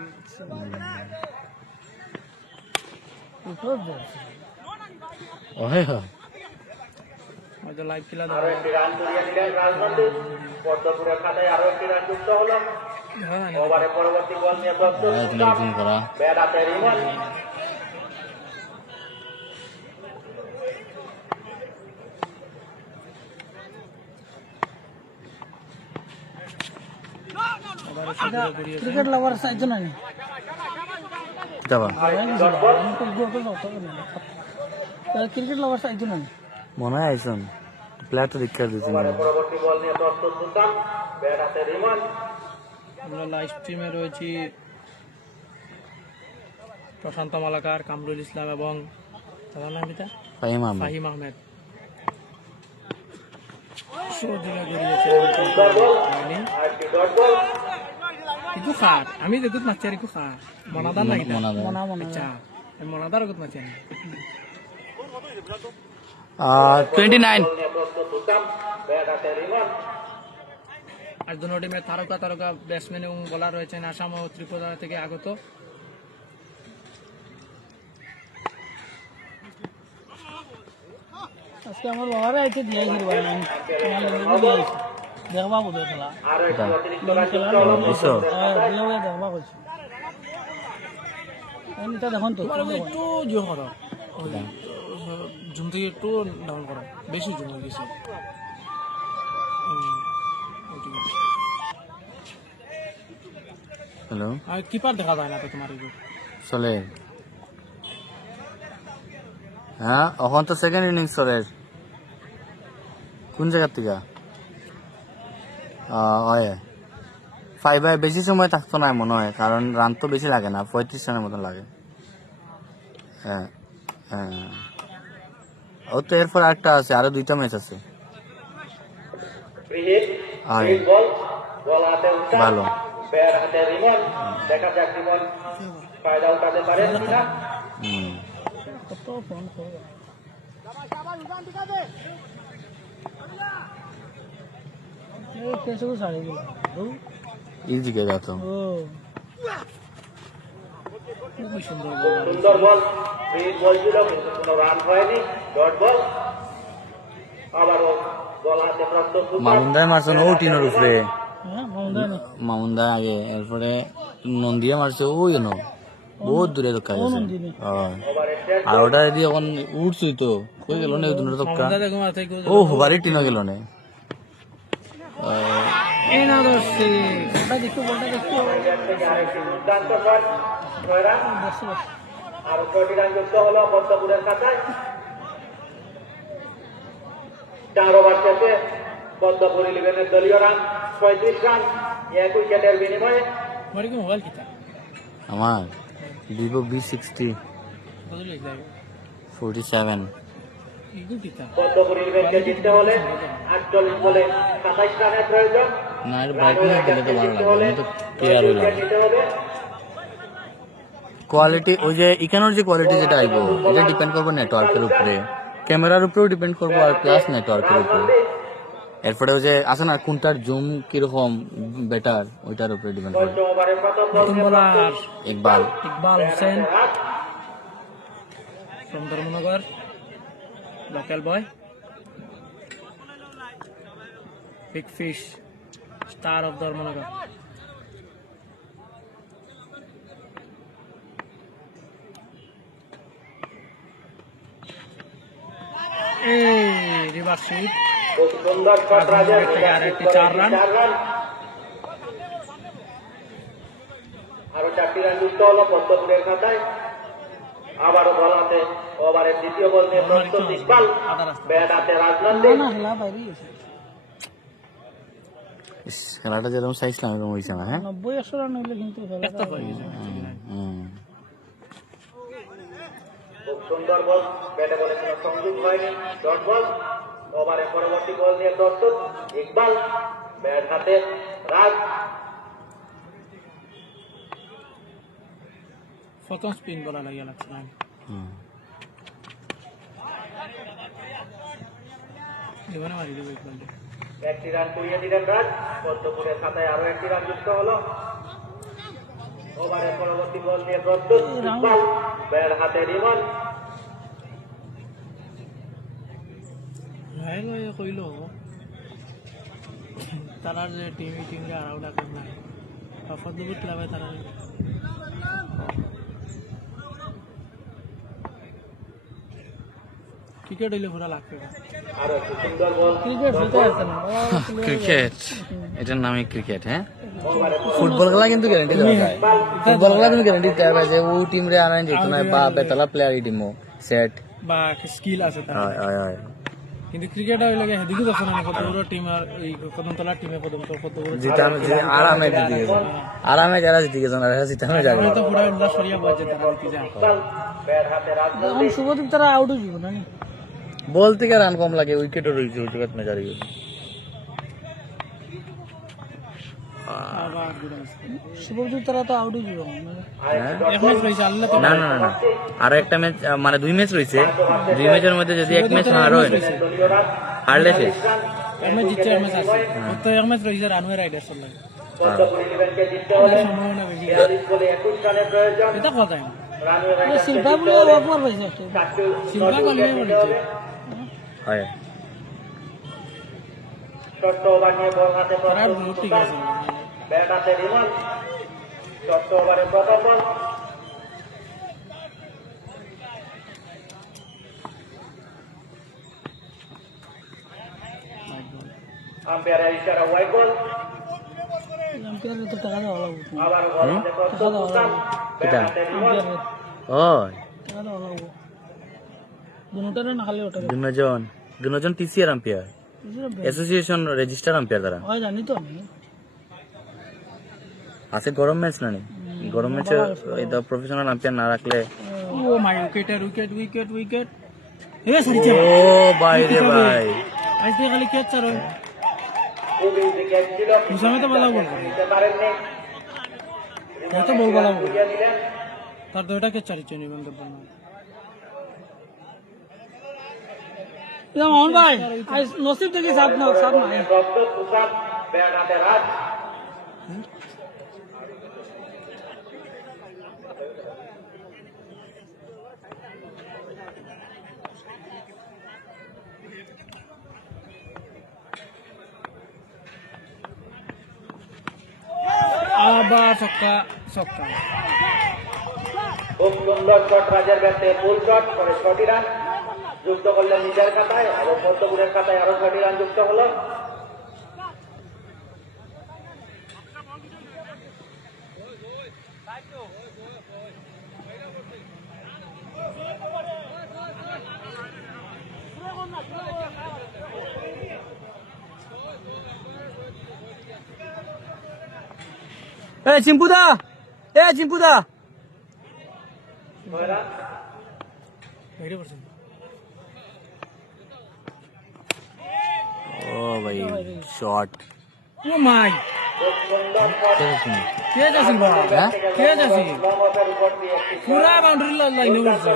হয় হয় হয়তো লাইভ খেলা আরো একটি রান কুড়িয়ে নিলেন রাজনৈতিক। পদ্মপুরের খাতায় আরো একটি রান যুক্ত হলো। ওভারের পরবর্তী বল নিয়ে প্রস্তুত তুমি করা ব্যাট হাতে রিমন। ক্রিকেট লাভার সাইজন নাই যাবা ক্রিকেট লাভার সাইজন নাই মনে হয় আইসন প্লেয়ার তো দীক্ষা দিচ্ছি পরবর্তী বল নিয়ে প্রস্তুত সুলতান, ব্যাট হাতে রিমন। আমরা লাইভ স্ট্রিমে রয়েছি প্রশান্ত মালাকার, কামরুল ইসলাম এবং তার নাম কিটা ফাহিম আহমেদ ফাহিম আহমেদ। সৌদিরা গড়িয়েছে আরেকটি ডট বল। ইকু খার আমি দেখুত মাছি আর ইকু খার মনাদার না কিটা মনাদার। আচ্ছা আমি মনাদার গত মাছি আমি 29 বল নিয়ে প্রস্তুত সুলতান, ব্যাট হাতে রিমন। আর দুটো টিমের তারকা তারকা ব্যাটসম্যান এবং বোলার রয়েছেন আসাম ও ত্রিপুরা থেকে আগত। আজকে আমার বাবারা আইছে দিয়ে গিয়ে দেখবা বোধ খেলা আরো একটি অতিরিক্ত রান যুক্ত হলো। বুঝছো দেখবা করছি দেখুন তো একটু জিও করো জুম থেকে একটু ডাউন করো, বেশি জুম হয়ে গেছে। হ্যালো আর কিপার দেখা যায় না তো তোমার এগুলো। চলে হ্যাঁ এখন তো সেকেন্ড ইনিংস চলে কোন জায়গার থেকে হয় 5 বেশি সময় থাকতো না মনে হয়, কারণ রান তো বেশি লাগে না, 35 রানের মতন লাগে। হ্যাঁ হ্যাঁ ও তো এরপর একটা আছে, আরো 2টা ম্যাচ আছে। ফ্রি হিট, আয়। ফ্রি বল, বল হাতে উল্টা, ভালো। ব্যাট হাতে রিমন। দেখা যাক রিমন ফায়দা উঠাতে পারে কিনা। কত ফোন করো कैसे को साड़ी दिला इजी गया तो ও খুব সুন্দর খুব সুন্দর বল, ফ্রি বল ছিল কিন্তু কোনো রান হয়নি। ডট বল, আবারও বল হাতে প্রস্তুত সুলতান। মামুন্দায় মারছে ও টিনের উপরে, হ্যাঁ মামুদা না মামুন্দা আগে, এরপরে নন্দিয়া মারছে ওই জন্য বহুত দূরে ধক্কা গেছে। ওভারের শেষ আর ওটা যদি এখন উঠছই তো কই গেল না দুটো ধক্কা, মামুদা দেখো মাথায় কো ও হুবারি টিনো গেল না। এই না দর্শি ওটা দেখো বলটা দেখো থেকে আরেকটি দুর্দান্ত শট, 6 রান। বসে বসে আরো 6টি রান যুক্ত হলো পদ্মপুরের খাতায়। 4 ওভার শেষে পদ্মপুর 11-এর দলীয় রান 35 রান, 1 উইকেটের বিনিময়ে। মারি কি মোবাইল কিটা আমার ভিভো V60 কত লাগে 47 ইগু কিটা পদ্মপুর 11-কে জিততে হলে 48 বলে 27 রানের প্রয়োজন। না এর বাইক না দিলে তো ভালো লাগবে, আমি তো প্লেয়ার হইলাম। উইকেট নিতে হবে। কোয়ালিটি ওই যে এখানের যে কোয়ালিটি যেটা আইবো এটা ডিপেন্ড করবে নেটওয়ার্কের উপরে, ক্যামেরার উপরেও ডিপেন্ড করবো, আর প্লাস নেটওয়ার্কের উপরে। এরপরে ওই যে আছে না কোনটার জুম কিরকম বেটার, ওইটার উপরে ডিপেন্ড করবে। 6 ওভারের প্রথম বল প্রথম bowler Iqbal Iqbal Hossain from Dharmanagar, local boy, big fish, star of Dharmanagar. এই রিভার্স সুইপ, খুব সুন্দর শট রাজের। থেকে আরেকটি 4 রান। 4 রান। আরো 4টি রান যুক্ত হলো পদ্মপুরের খাতায়। আবারও বল হাতে ওভারের দ্বিতীয় বল নিয়ে প্রস্তুত ইকবাল, ব্যাট হাতে রাজনন্দিন। ইস, খেলাটা যেরকম চাইছিলাম এরকম হয়েছে না। হ্যাঁ 90-100 রান হইলে কিন্তু খেলাটা হয়ে গেছে। খুব সুন্দর বল, ব্যাটে বলে কোনো সংযোগ হয়নি। ডট বল, ওভারের পরবর্তী বল নিয়ে প্রস্তুত ইকবাল, ব্যাট হাতে রাজ। প্রথম স্পিন বলা লাগিয়ে লাগছে না এবারে মারি দেবো ইকবালটা। 1টি রান কুড়িয়ে দিলেন রাজ। পদ্মপুরের খাতায় আরো 1টি রান যুক্ত হলো। ওভারের পরবর্তী বল নিয়ে প্রস্তুত ইকবাল, ব্যাট হাতে রিমন। হ্যাঁ কইল তারা যে টিম মিটিংয়ে আরাও ডাকেন না ফদলপুর ক্লাবে তারা ক্রিকেট হইলে পুরা লাগবে। আরো একটি সুন্দর বল। ক্রিকেট খেলতে আসছে না ক্রিকেট, এটার নামই ক্রিকেট। হ্যাঁ ফুটবল খেলা কিন্তু গ্যারান্টি দেওয়া যায় ফুটবল খেলা কিন্তু গ্যারান্টি দেওয়া যায় যে ও টিম রে আনাই যেত না বা বেতলা প্লেয়ার টিমও সেট বা স্কিল আছে তার হয় হয় হয় কিন্তু ক্রিকেট হইলে হেদিকে দেখো না কতগুলো টিম আর এই কদমতলা টিমে কতগুলো জিতানো আরামে জিতে গেছে আরামে যারা জিতে গেছে আর জিতানো যাবে তো পুরো উল্লাস করিয়া বাজে তারা জিতে যায় ব্যাট হাতে রাজনন্দি এখন শুভদীপ তারা আউট হয়ে যাবে না নি? বল থেকে রান কম লাগে উইকেটও রয়েছে উইকেট ম্যাচ আর গেছে আবার শুভদীপ তারা তো আউট হয়ে যাবে হ্যাঁ? এক ম্যাচ রয়েছে আল্লাহ তো না না না না আর একটা ম্যাচ মানে 2 ম্যাচ রয়েছে 2 ম্যাচের মধ্যে যদি এক ম্যাচ হার হয় দলীয় রান হারলে শেষ এক ম্যাচ জিতছে এক ম্যাচ আছে তো এক ম্যাচ রয়েছে রানওয়ে রাইডার্স লাগে পদ্মপুর ইলেভেনকে জিততে হলে সম্ভাবনা বেশি 42 বলে 21 রানের প্রয়োজন এটা কথা না রানওয়ে রাইডার্সকে শিল্পা জিততে বলে হলে একবার পাইছে চারটে শিল্পা নট বলে উইকেট নিতে হবে হয় ছোট্ট ওভার নিয়ে বল হাতে তারা প্রস্তুত বহুত ঠিক সুলতান। আছে ব্যাট হাতে রিমন ছোট্ট ওভারে প্রথম বল আম্পায়ারের ইশারা হোয়াইট বল আম্পায়ারের তো টাকা দেওয়া লাগবে আবার বল হাতে প্রস্তুত সুলতান ব্যাট হাতে রিমন হয় টাকা দেওয়া লাগবে দুটারে না খালি ওটা দুজন টিসি আর আম্পায়ার অ্যাসোসিয়েশন রেজিস্টার আম্পায়ার তারা হয় জানি তো আমি আছে গরম ম্যাচ না নেই গরম ম্যাচে এটা প্রফেশনাল আম্পায়ার না রাখলে ও মাই উইকেট এ সারিছে ও ভাই রে ভাই আজ দিয়ে খালি ক্যাচ চার খুবই উইকেট ছিল মুসামে তো ভালো বল নিতে পারেননি কত বল ভালো বল বুঝিয়ে দিলেন তার দুইটা ক্যাচ চারিছে নিবেন তো বল মোহন ভাই আজ নসিব থেকে সাপ না প্রস্তুত সুলতান ব্যাট হাতে রাজ আবার ছক্কা খুব সুন্দর শট রাজের ব্যাটে ফুল শট করে 6টি রান যুক্ত করলেন নিজের খাতায় এবং পদ্মপুরের খাতায় আরো 6টি রান যুক্ত হলো চিম্পুদা 9 রান ও ভাই শট ও মাই খুব সুন্দর শট কে যাচ্ছিল হ্যাঁ কে যাচ্ছিল লং অফের উপর দিয়ে একটি পুরা বাউন্ডারি লাইনে উঠছে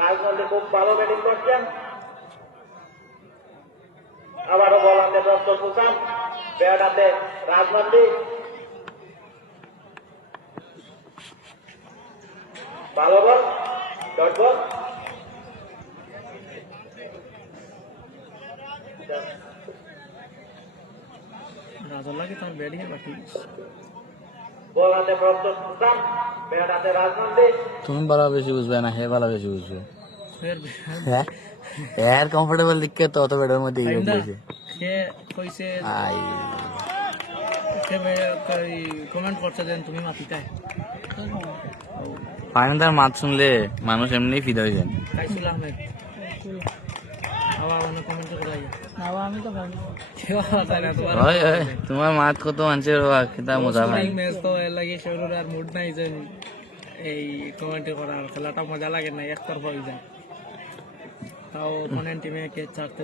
রাজনন্দি খুব ভালো ব্যাটিং করছেন আবারও বল হাতে প্রস্তুত সুলতান ব্যাট হাতে রাজনন্দি ভালো বল ডট বল রাজার লাগে তার ব্যাটিং এর বাকি বল হাতে প্রস্তুত সুলতান ব্যাট হাতে রাজনন্দি তুমি ভালো বেশি বুঝবে না হে ভালো বেশি বুঝবে ফের হ্যাঁ এর কমফোর্টেবল দিকে তো অত বেটার মধ্যে ইয়ে দিয়েছে কে কইছে আই কে কমেন্ট করছে দেন তুমি মাতিতাই ফাইনাল মাত শুনলে মানুষ এমনি ফিদা হয়ে যায় কাইসুল আহমেদ আবার অন্য কমেন্ট করে আমি তো ভালো হয় হয় তোমার মাত কত মানুষের হওয়া কিতা মজা ভাই ম্যাচ তো এর লাগে শরীর আর মুড নাই যে এই কমেন্টে করার খেলাটা মজা লাগে না একতরফা হয়ে যায় তাও অপোনেন্ট টিমে কে চারতে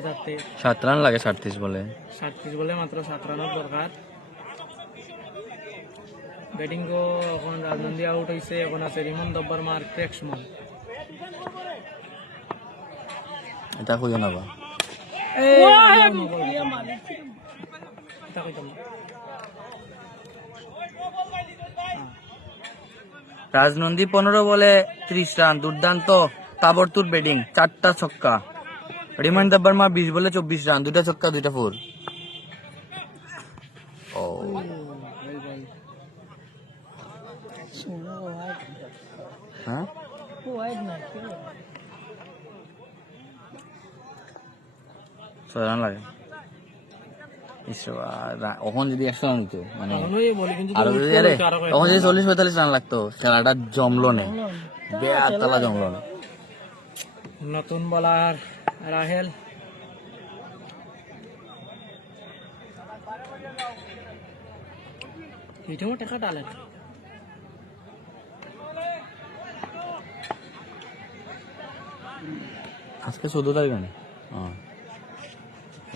7 রান লাগে 37 বলে 37 বলে মাত্র 7 রানের দরকার ব্যাটিং তো এখন রাজনন্দি আউট হয়েছে এখন আছে রিমন দব্বর মার ক্রেক সুমন এটা কইও না বা রাজনন্দী 15 বলে 30 রান দুর্দান্ত তাবড়তুর ব্যাটিং 4টা ছক্কা রিমান দাব্বার মা 20 বলে 24 রান 2টা ছক্কা 2টা ফোর ও হ্যাঁ 6 রান লাগে এখন যদি 100 রান হইতো মানে এখনোই বলি কিন্তু আরো যদি আরে তখন যদি 40-45 রান লাগতো খেলাটা জমলো না বেয়ার তালা জমলো না নতুন বলার রাহেল এটাও টাকা ডালে আজকে 14 তারিখ না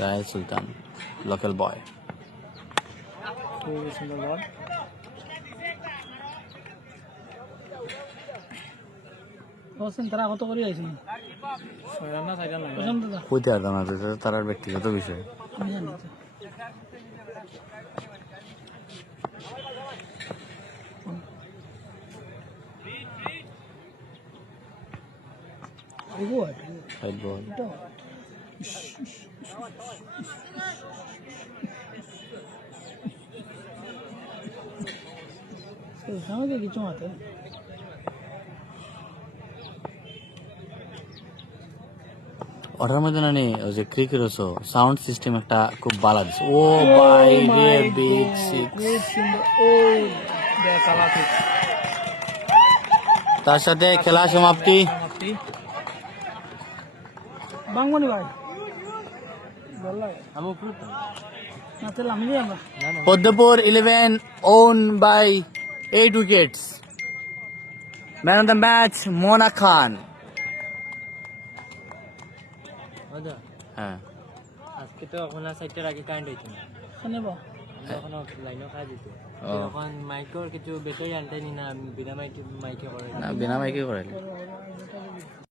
রায় সুলতান লোকাল বয় খুবই সুন্দর বল তারা কত করে আইসি 6 রান না 4 রান লাগে কইতে পারতাম না তার ব্যক্তিগত বিষয় আমি জানি হাইট বল আমাকে কিছু মাতে ওটার মধ্যে না নেই ওই যে ক্রিকেট হচ্ছে সাউন্ড সিস্টেম একটা খুব ভালো দিছে ও বাই রে বিগ সিক্স তার সাথে খেলা সমাপ্তি বাংমনি ভাই বল লাগে না তেল আমি আমরা Padmapur 11 owned by 8 wickets man of the match Mona Khan হ্যাঁ আজকে তো এখন 4টার আগে কারেন্ট হইতো না শুনে বা এখন লাইনও কাজ দিত এখন মাইকের কিছু বেটাই আনতে নি না বিনা মাইকে করে না বিনা মাইকে করাইলে